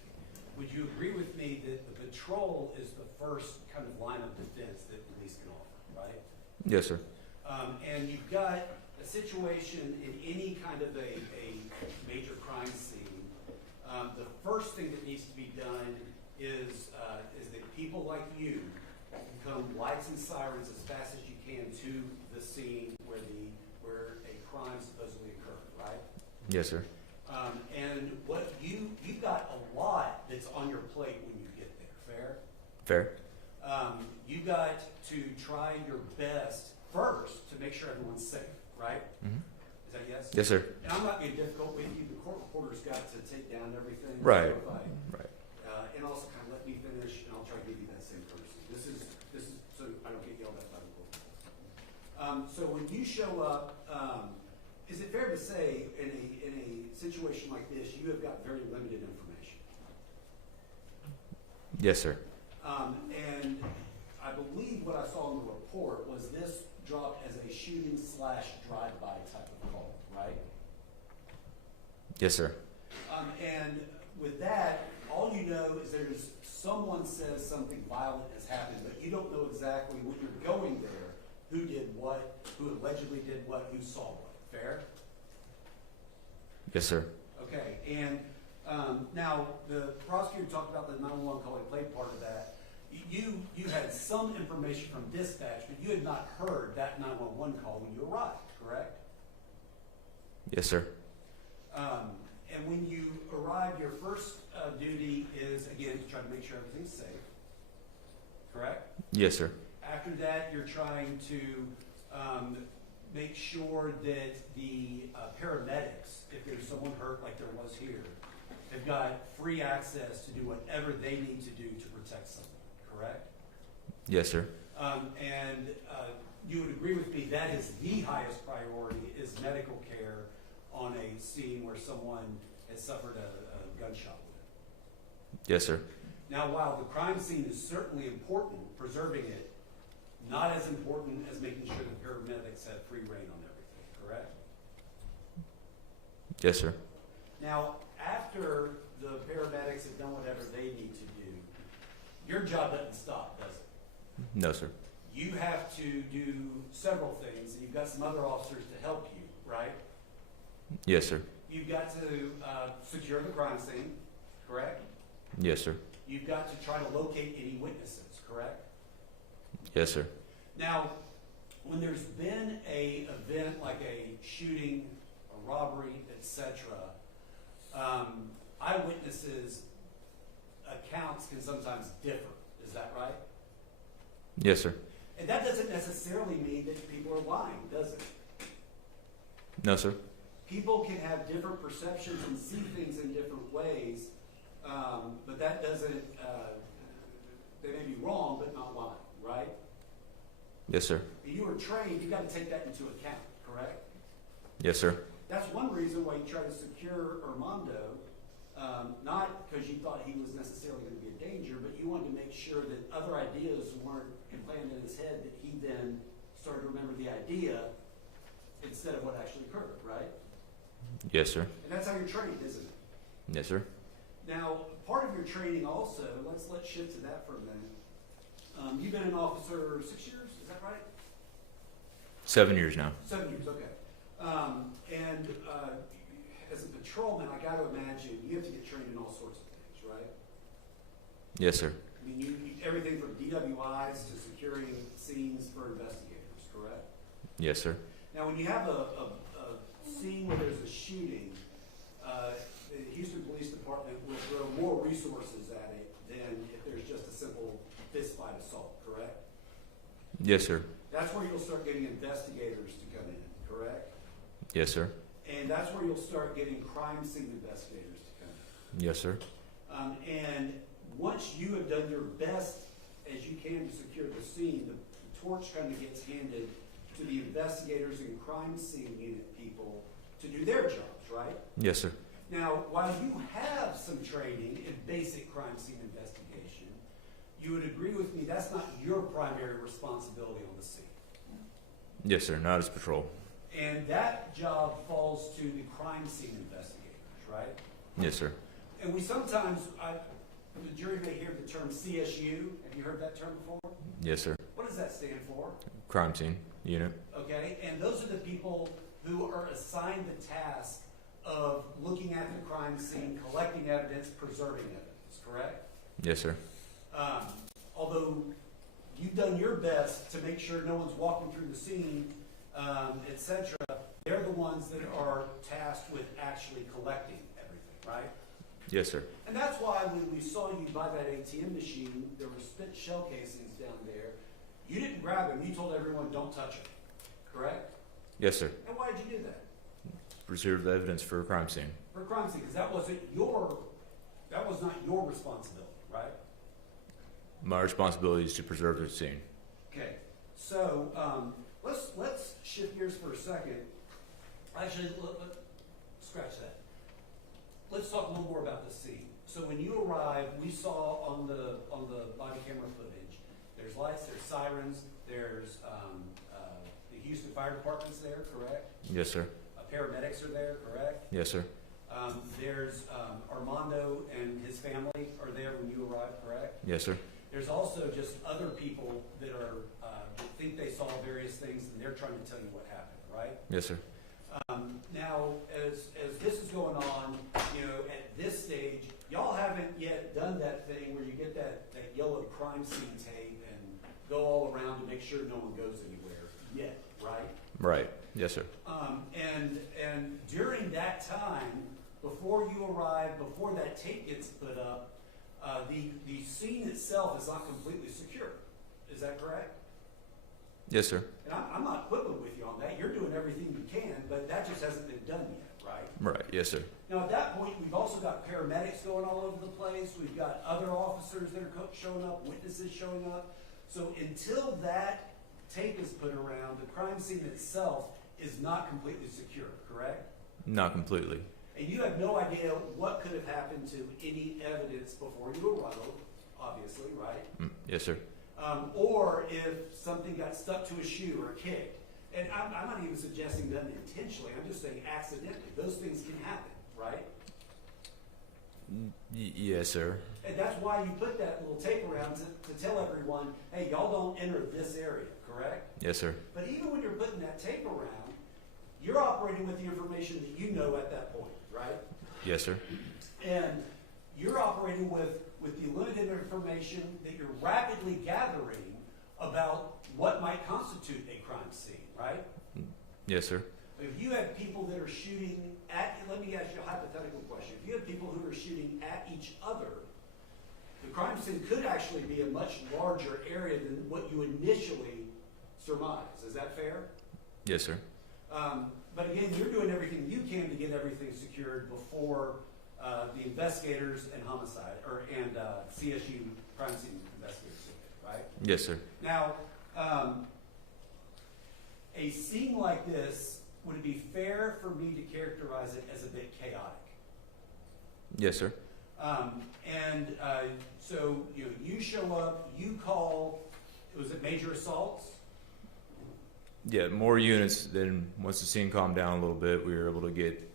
Would you agree with me that the patrol is the first kind of line of defense that police can offer, right? Yes, sir. And you've got a situation in any kind of a major crime scene, the first thing that needs to be done is that people like you come lights and sirens as fast as you can to the scene where a crime supposedly occurred, right? Yes, sir. And what you've got a lot that's on your plate when you get there, fair? Fair. You got to try your best first to make sure everyone's safe, right? Mm-hmm. Is that yes? Yes, sir. And I'm not being difficult with you. The court reporter's got to take down everything. Right. Right. And also kind of let me finish, and I'll try to give you that same courtesy. This is so I don't get yelled at by the court. So when you show up, is it fair to say in a situation like this, you have got very limited information? Yes, sir. And I believe what I saw in the report was this dropped as a shooting / drive-by type of call, right? Yes, sir. And with that, all you know is there's someone says something violent has happened, but you don't know exactly when you're going there who did what, who allegedly did what, who saw what. Fair? Yes, sir. Okay. And now the prosecutor talked about the 911 call. He played part of that. You had some information from dispatch, but you had not heard that 911 call when you arrived, correct? Yes, sir. And when you arrive, your first duty is, again, to try to make sure everything's safe, correct? Yes, sir. After that, you're trying to make sure that the paramedics, if there's someone hurt like there was here, have got free access to do whatever they need to do to protect someone, correct? Yes, sir. And you would agree with me that is the highest priority, is medical care on a scene where someone has suffered a gunshot wound. Yes, sir. Now, while the crime scene is certainly important, preserving it, not as important as making sure the paramedics have free reign on everything, correct? Yes, sir. Now, after the paramedics have done whatever they need to do, your job doesn't stop, does it? No, sir. You have to do several things, and you've got some other officers to help you, right? Yes, sir. You've got to secure the crime scene, correct? Yes, sir. You've got to try to locate any witnesses, correct? Yes, sir. Now, when there's been a event like a shooting, a robbery, etc., eyewitnesses' accounts can sometimes differ. Is that right? Yes, sir. And that doesn't necessarily mean that people are lying, does it? No, sir. People can have different perceptions and see things in different ways, but that doesn't, they may be wrong, but not lying, right? Yes, sir. You were trained, you've got to take that into account, correct? Yes, sir. That's one reason why you try to secure Armando, not because you thought he was necessarily going to be a danger, but you wanted to make sure that other ideas weren't implanted in his head, that he then started to remember the idea instead of what actually occurred, right? Yes, sir. And that's how you're trained, isn't it? Yes, sir. Now, part of your training also, let's shift to that for a minute. You've been an officer 6 years, is that right? 7 years now. 7 years, okay. And as a patrolman, I got to imagine you have to get trained in all sorts of things, right? Yes, sir. I mean, you everything from DWIs to securing scenes for investigators, correct? Yes, sir. Now, when you have a scene where there's a shooting, the Houston Police Department will throw more resources at it than if there's just a simple fistfight assault, correct? Yes, sir. That's where you'll start getting investigators to come in, correct? Yes, sir. And that's where you'll start getting crime scene investigators to come in. Yes, sir. And once you have done your best as you can to secure the scene, the torch kind of gets handed to the investigators and crime scene unit people to do their jobs, right? Yes, sir. Now, while you have some training in basic crime scene investigation, you would agree with me that's not your primary responsibility on the scene. Yes, sir. Not as patrol. And that job falls to the crime scene investigators, right? Yes, sir. And we sometimes, the jury may hear the term CSU. Have you heard that term before? Yes, sir. What does that stand for? Crime scene unit. Okay, and those are the people who are assigned the task of looking at the crime scene, collecting evidence, preserving evidence, correct? Yes, sir. Although you've done your best to make sure no one's walking through the scene, etc., they're the ones that are tasked with actually collecting everything, right? Yes, sir. And that's why when we saw you buy that ATM machine, there were spent shell casings down there. You didn't grab them. You told everyone, don't touch them, correct? Yes, sir. And why did you do that? Preserve the evidence for a crime scene. For a crime scene, because that was not your responsibility, right? My responsibility is to preserve the scene. Okay, so let's shift gears for a second. Actually, scratch that. Let's talk a little more about the scene. So when you arrived, we saw on the body camera footage, there's lights, there's sirens, there's the Houston Fire Department's there, correct? Yes, sir. Paramedics are there, correct? Yes, sir. There's Armando and his family are there when you arrived, correct? Yes, sir. There's also just other people that are that think they saw various things and they're trying to tell you what happened, right? Yes, sir. Now, as this is going on, you know, at this stage, y'all haven't yet done that thing where you get that yellow crime scene tape and go all around to make sure no one goes anywhere yet, right? Right. Yes, sir. And during that time, before you arrive, before that tape gets put up, the scene itself is not completely secure. Is that correct? Yes, sir. And I'm not quibbling with you on that. You're doing everything you can, but that just hasn't been done yet, right? Right. Yes, sir. Now, at that point, we've also got paramedics going all over the place. We've got other officers that are showing up, witnesses showing up. So until that tape is put around, the crime scene itself is not completely secure, correct? Not completely. And you have no idea what could have happened to any evidence before you arrived, obviously, right? Yes, sir. Or if something got stuck to a shoe or kicked. And I'm not even suggesting done intentionally, I'm just saying accidentally. Those things can happen, right? Yes, sir. And that's why you put that little tape around to tell everyone, hey, y'all don't enter this area, correct? Yes, sir. But even when you're putting that tape around, you're operating with the information that you know at that point, right? Yes, sir. And you're operating with the limited information that you're rapidly gathering about what might constitute a crime scene, right? Yes, sir. If you had people that are shooting at, let me ask you a hypothetical question. If you had people who are shooting at each other, the crime scene could actually be a much larger area than what you initially surmise. Is that fair? Yes, sir. But again, you're doing everything you can to get everything secured before the investigators and homicide, and CSU crime scene investigators, right? Yes, sir. Now, a scene like this, would it be fair for me to characterize it as a bit chaotic? Yes, sir. So you show up, you call. Was it major assaults? Yeah, more units. Then once the scene calmed down a little bit, we were able to get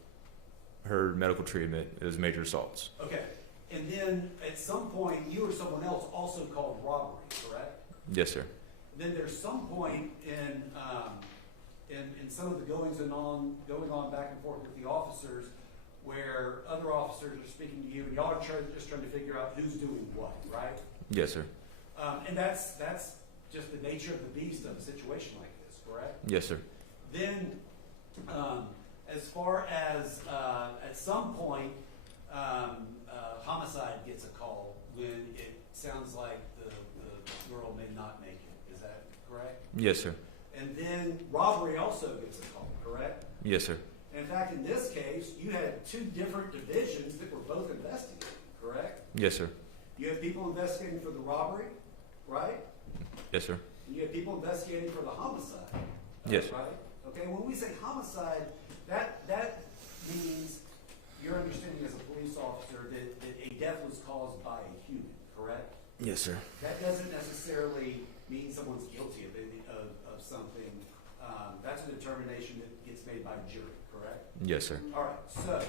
her medical treatment. It was major assaults. Okay. And then at some point, you or someone else also called robbery, correct? Yes, sir. Then there's some point in some of the going on back and forth with the officers, where other officers are speaking to you, and y'all are just trying to figure out who's doing what, right? Yes, sir. And that's just the nature of the beast of a situation like this, correct? Yes, sir. Then, as far as at some point, homicide gets a call when it sounds like the girl may not make it. Is that correct? Yes, sir. And then robbery also gets a call, correct? Yes, sir. And in fact, in this case, you had two different divisions that were both investigating, correct? Yes, sir. You had people investigating for the robbery, right? Yes, sir. And you had people investigating for the homicide. Yes. Right? Okay, when we say homicide, that means your understanding as a police officer that a death was caused by a human, correct? Yes, sir. That doesn't necessarily mean someone's guilty of something. That's a determination that gets made by a jury, correct? Yes, sir. All right, so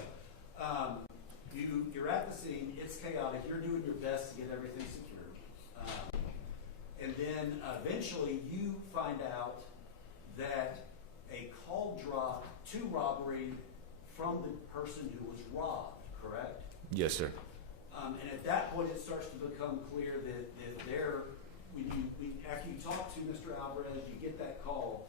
you're at the scene, it's chaotic, you're doing your best to get everything secured. And then eventually you find out that a call dropped to robbery from the person who was robbed, correct? Yes, sir. And at that point, it starts to become clear that after you talk to Mr. Alvarez, you get that call,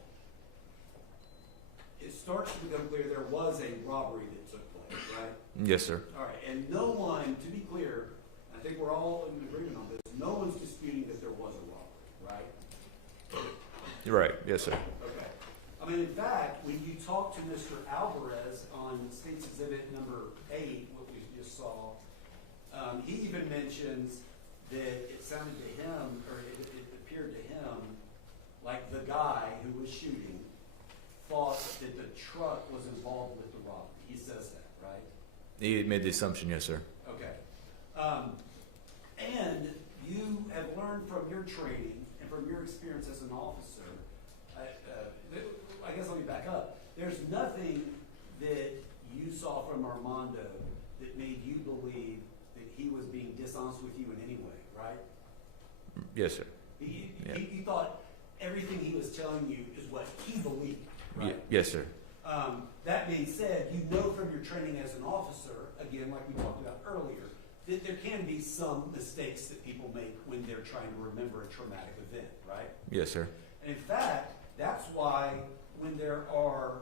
it starts to become clear there was a robbery that took place, right? Yes, sir. All right, and no one, to be clear, I think we're all in agreement on this, no one's disputing that there was a robbery, right? You're right. Yes, sir. Okay. I mean, in fact, when you talk to Mr. Alvarez on State's Exhibit number 8, what we just saw, he even mentions that it sounded to him, or it appeared to him, like the guy who was shooting thought that the truck was involved with the robbery. He says that, right? He made the assumption, yes, sir. Okay. And you have learned from your training and from your experience as an officer, I guess let me back up. There's nothing that you saw from Armando that made you believe that he was being dishonest with you in any way, right? Yes, sir. You thought everything he was telling you is what he believed, right? Yes, sir. That being said, you know from your training as an officer, again, like we talked about earlier, that there can be some mistakes that people make when they're trying to remember a traumatic event, right? Yes, sir. And in fact, that's why when there are,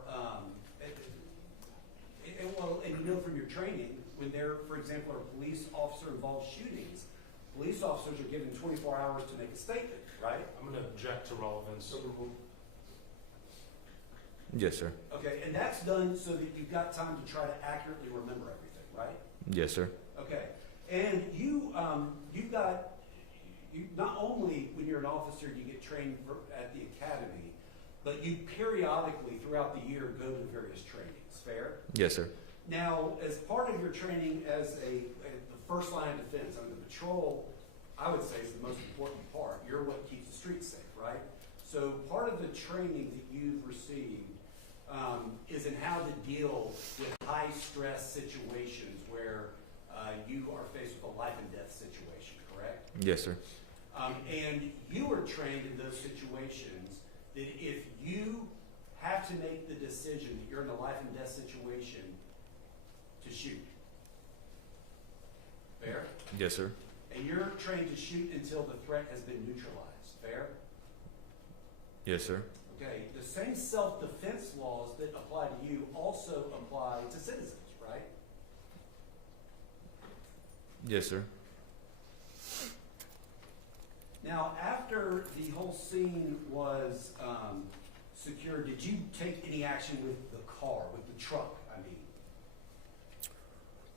and you know from your training, when there, for example, are police officer involved shootings, police officers are given 24 hours to make a statement, right? I'm going to object to relevance. Yes, sir. Okay, and that's done so that you've got time to try to accurately remember everything, right? Yes, sir. Okay, and you've got, not only when you're an officer you get trained at the academy, but you periodically throughout the year go to various trainings, fair? Yes, sir. Now, as part of your training as the first line of defense, I mean, the patrol, I would say, is the most important part. You're what keeps the streets safe, right? So part of the training that you've received is in how to deal with high-stress situations where you are faced with a life and death situation, correct? Yes, sir. And you are trained in those situations that if you have to make the decision that you're in a life and death situation, to shoot. Fair? Yes, sir. And you're trained to shoot until the threat has been neutralized. Fair? Yes, sir. Okay. The same self-defense laws that apply to you also apply to citizens, right? Yes, sir. Now, after the whole scene was secured, did you take any action with the car, with the truck, I mean?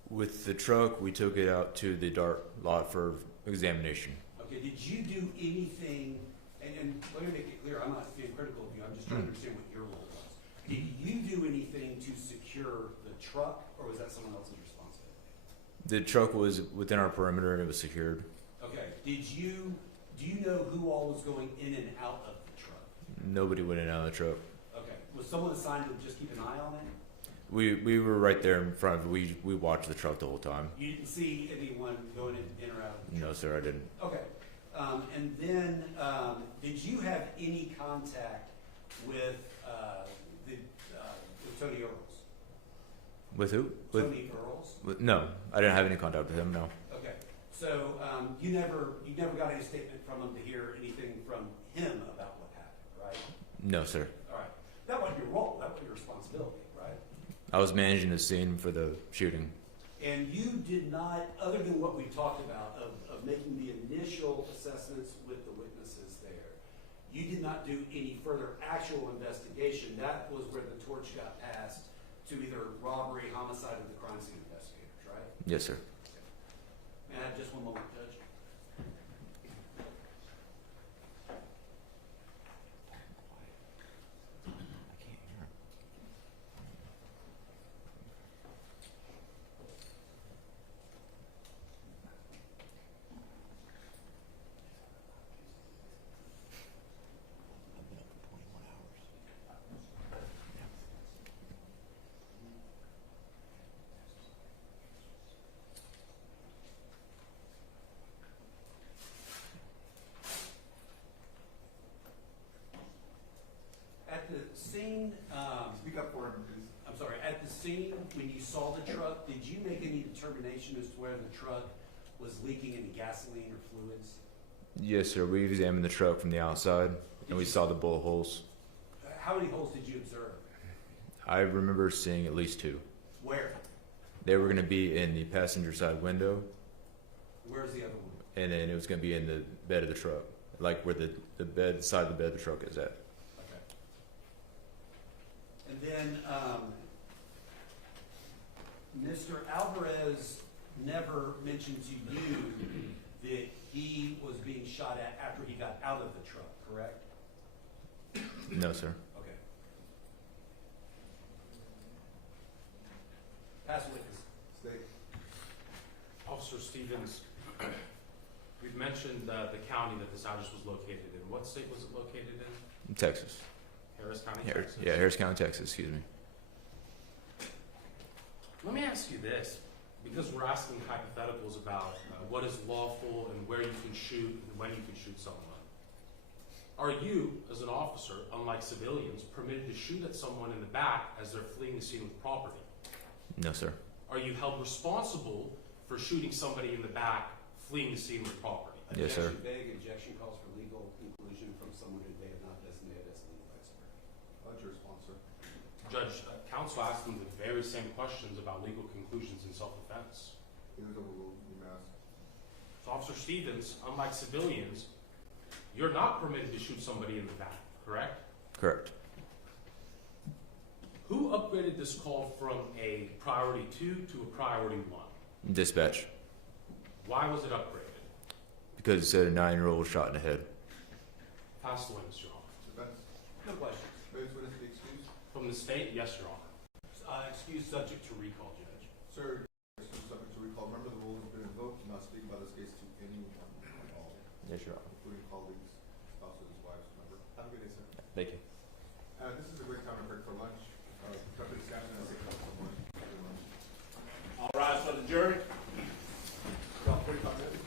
With the truck, we took it out to the dart lot for examination. Okay, did you do anything, and let me make it clear, I'm not being critical of you, I'm just trying to understand what your role was. Did you do anything to secure the truck, or was that someone else's responsibility? The truck was within our perimeter and it was secured. Okay, do you know who all was going in and out of the truck? Nobody went in and out of the truck. Okay, was someone assigned to just keep an eye on it? We were right there in front of it. We watched the truck the whole time. You didn't see anyone going in or out of the truck? No, sir, I didn't. Okay. And then, did you have any contact with Tony Earls? With who? Tony Earls? No, I didn't have any contact with him, no. Okay. So, you never got any statement from him to hear anything from him about what happened, right? No, sir. All right. That wasn't your role. That was your responsibility, right? I was managing the scene for the shooting. And you did not, other than what we talked about of making the initial assessments with the witnesses there, you did not do any further actual investigation. That was where the torch got passed to either robbery, homicide, or the crime scene investigators, right? Yes, sir. May I have just one moment, Judge? At the scene, Speak up for him, please. I'm sorry, at the scene, when you saw the truck, did you make any determination as to whether the truck was leaking any gasoline or fluids? Yes, sir. We examined the truck from the outside, and we saw the bullet holes. How many holes did you observe? I remember seeing at least 2. Where? They were going to be in the passenger side window, Where's the other one? and then it was going to be in the bed of the truck, like where the bed side of the bed of the truck is at. Okay. And then, Mr. Alvarez never mentioned to you that he was being shot at after he got out of the truck, correct? No, sir. Okay. Pass witness. Stay. Officer Stevens, mentioned the county that this address was located in. What state was it located in? Texas. Harris County, Harris, Texas? yeah, Harris County, Texas, excuse me. Let me ask you this, because we're asking hypotheticals about what is lawful and where you can shoot and when you can shoot someone. Are you, as an officer, unlike civilians, permitted to shoot at someone in the back as they're fleeing the scene with property? No, sir. Are you held responsible for shooting somebody in the back fleeing the scene with property? Yes, sir. Vague objection calls for legal conclusion from someone who they have not designated as a legal expert. What's your response, sir? Judge, counsel asked them the very same questions about legal conclusions in self-defense. Here's a rule you may ask. So Officer Stevens, unlike civilians, you're not permitted to shoot somebody in the back, correct? Correct. Who upgraded this call from a priority 2 to a priority 1? Dispatch. Why was it upgraded? Because it said a 9-year-old was shot in the head. Pass the witness, Your Honor. Defense? No questions. Witness to be excused? From the state, yes, Your Honor. Excuse subject to recall, Judge. Sir, subject to recall. Remember the rule has been invoked. Do not speak about this case to anyone at all, Yes, Your Honor. including colleagues, spouses, wives, remember. Have a good day, sir. Thank you. This is a great time to break for lunch. Company staff has a couple of lunch. All rise for the jury. About 45 minutes.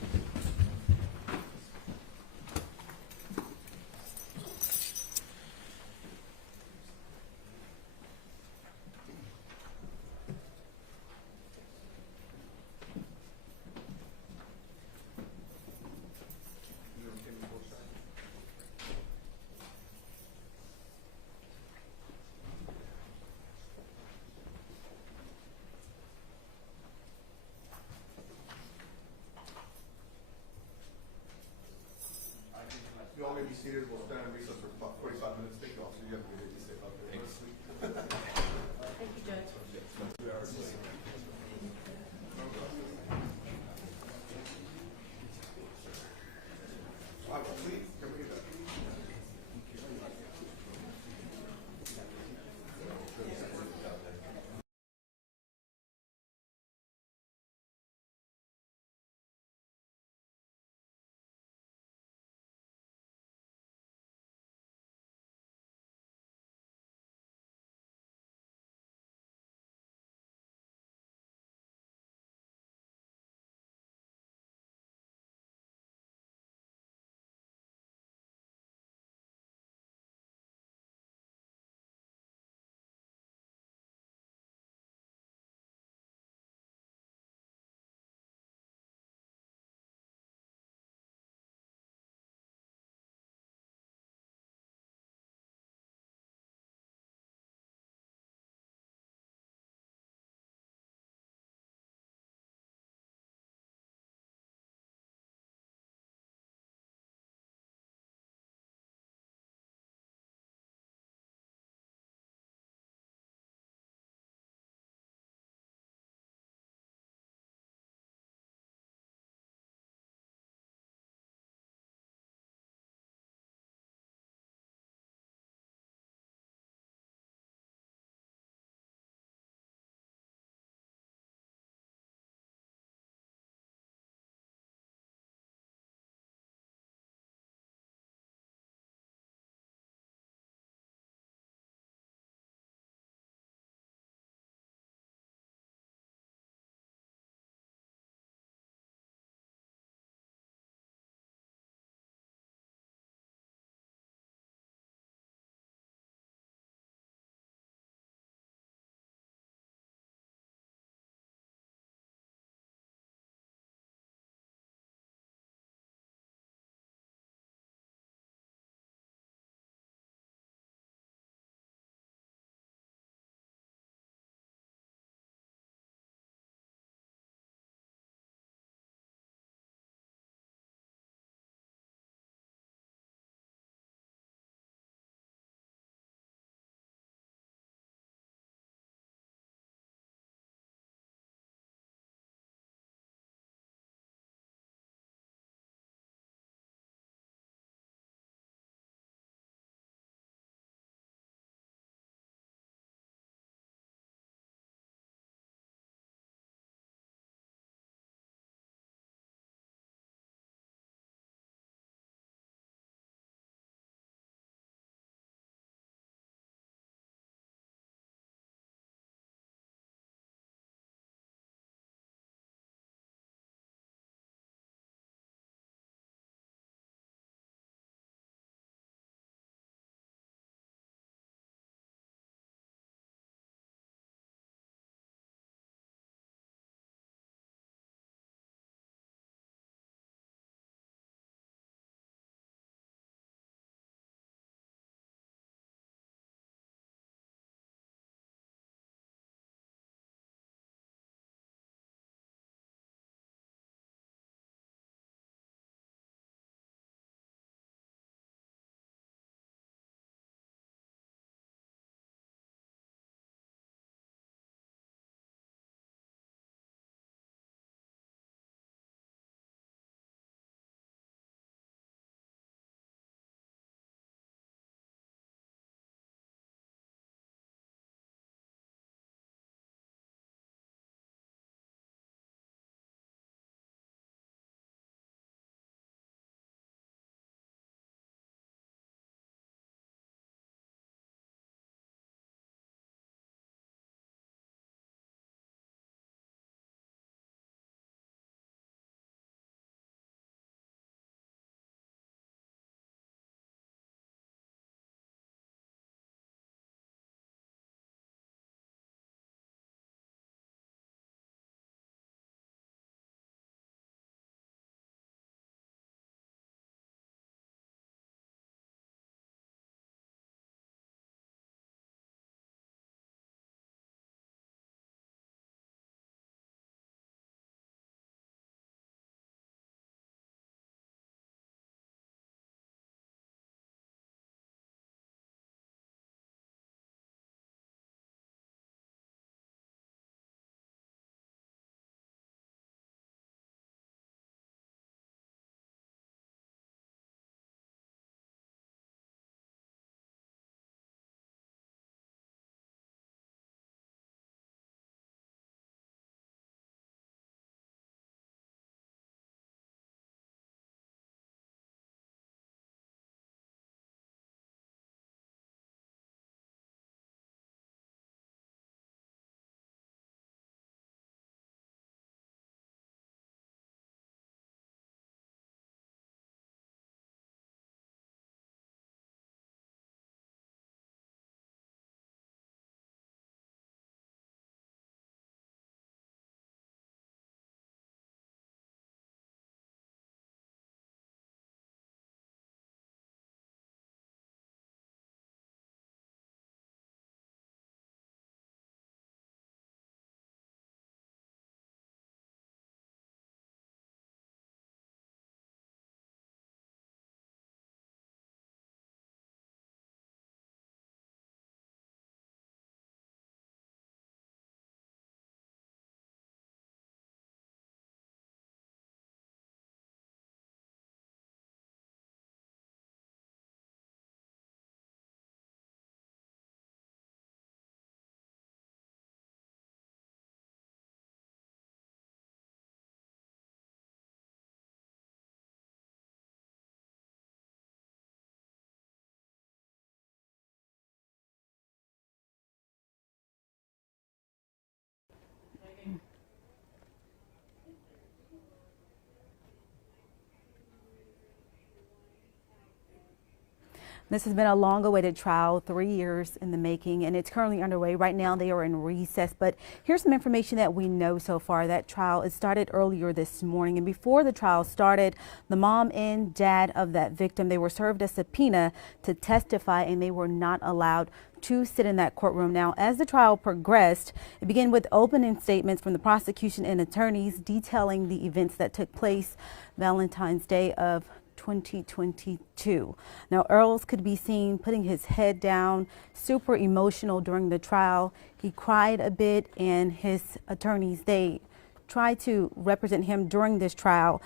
This has been a long-awaited trial, 3 years in the making, and it's currently underway. Right now, they are in recess, but here's some information that we know so far. That trial is started earlier this morning, and before the trial started, the mom and dad of that victim, they were served a subpoena to testify, and they were not allowed to sit in that courtroom. Now, as the trial progressed, it began with opening statements from the prosecution and attorneys detailing the events that took place Valentine's Day of 2022. Now, Earls could be seen putting his head down, super emotional during the trial. He cried a bit, and his attorneys, they tried to represent him during this trial.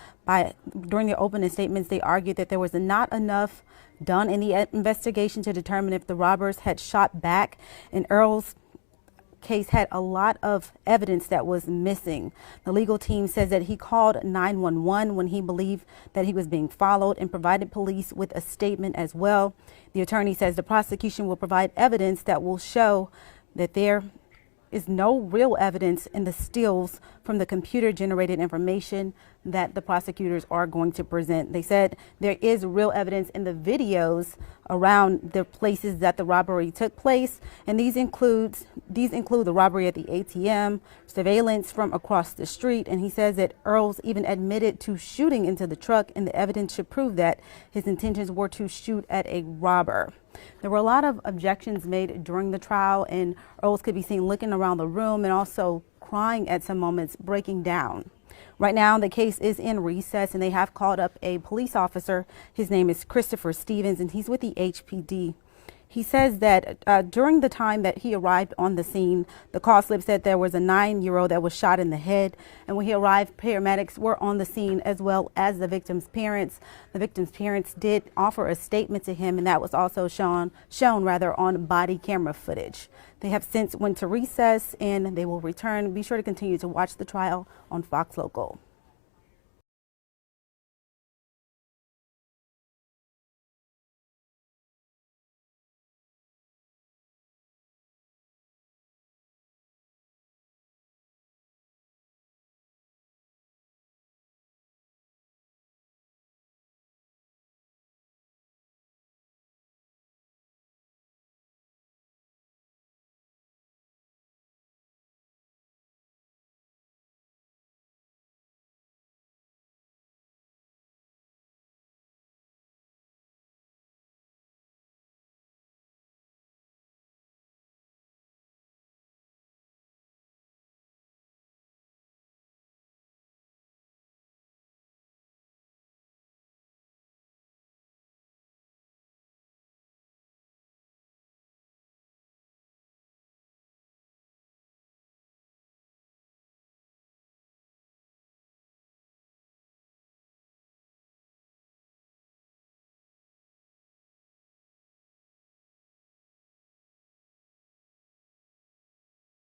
During their opening statements, they argued that there was not enough done in the investigation to determine if the robbers had shot back, and Earls' case had a lot of evidence that was missing. The legal team says that he called 911 when he believed that he was being followed and provided police with a statement as well. The attorney says the prosecution will provide evidence that will show that there is no real evidence in the stills from the computer-generated information that the prosecutors are going to present. They said there is real evidence in the videos around the places that the robbery took place, and these include the robbery at the ATM, surveillance from across the street, and he says that Earls even admitted to shooting into the truck, and the evidence should prove that his intentions were to shoot at a robber. There were a lot of objections made during the trial, and Earls could be seen looking around the room and also crying at some moments, breaking down. Right now, the case is in recess, and they have called up a police officer. His name is Christopher Stevens, and he's with the HPD. He says that during the time that he arrived on the scene, the call slip said there was a 9-year-old that was shot in the head. And when he arrived, paramedics were on the scene as well as the victim's parents. The victim's parents did offer a statement to him, and that was also shown on body camera footage. They have since went to recess, and they will return. Be sure to continue to watch the trial on Fox Local.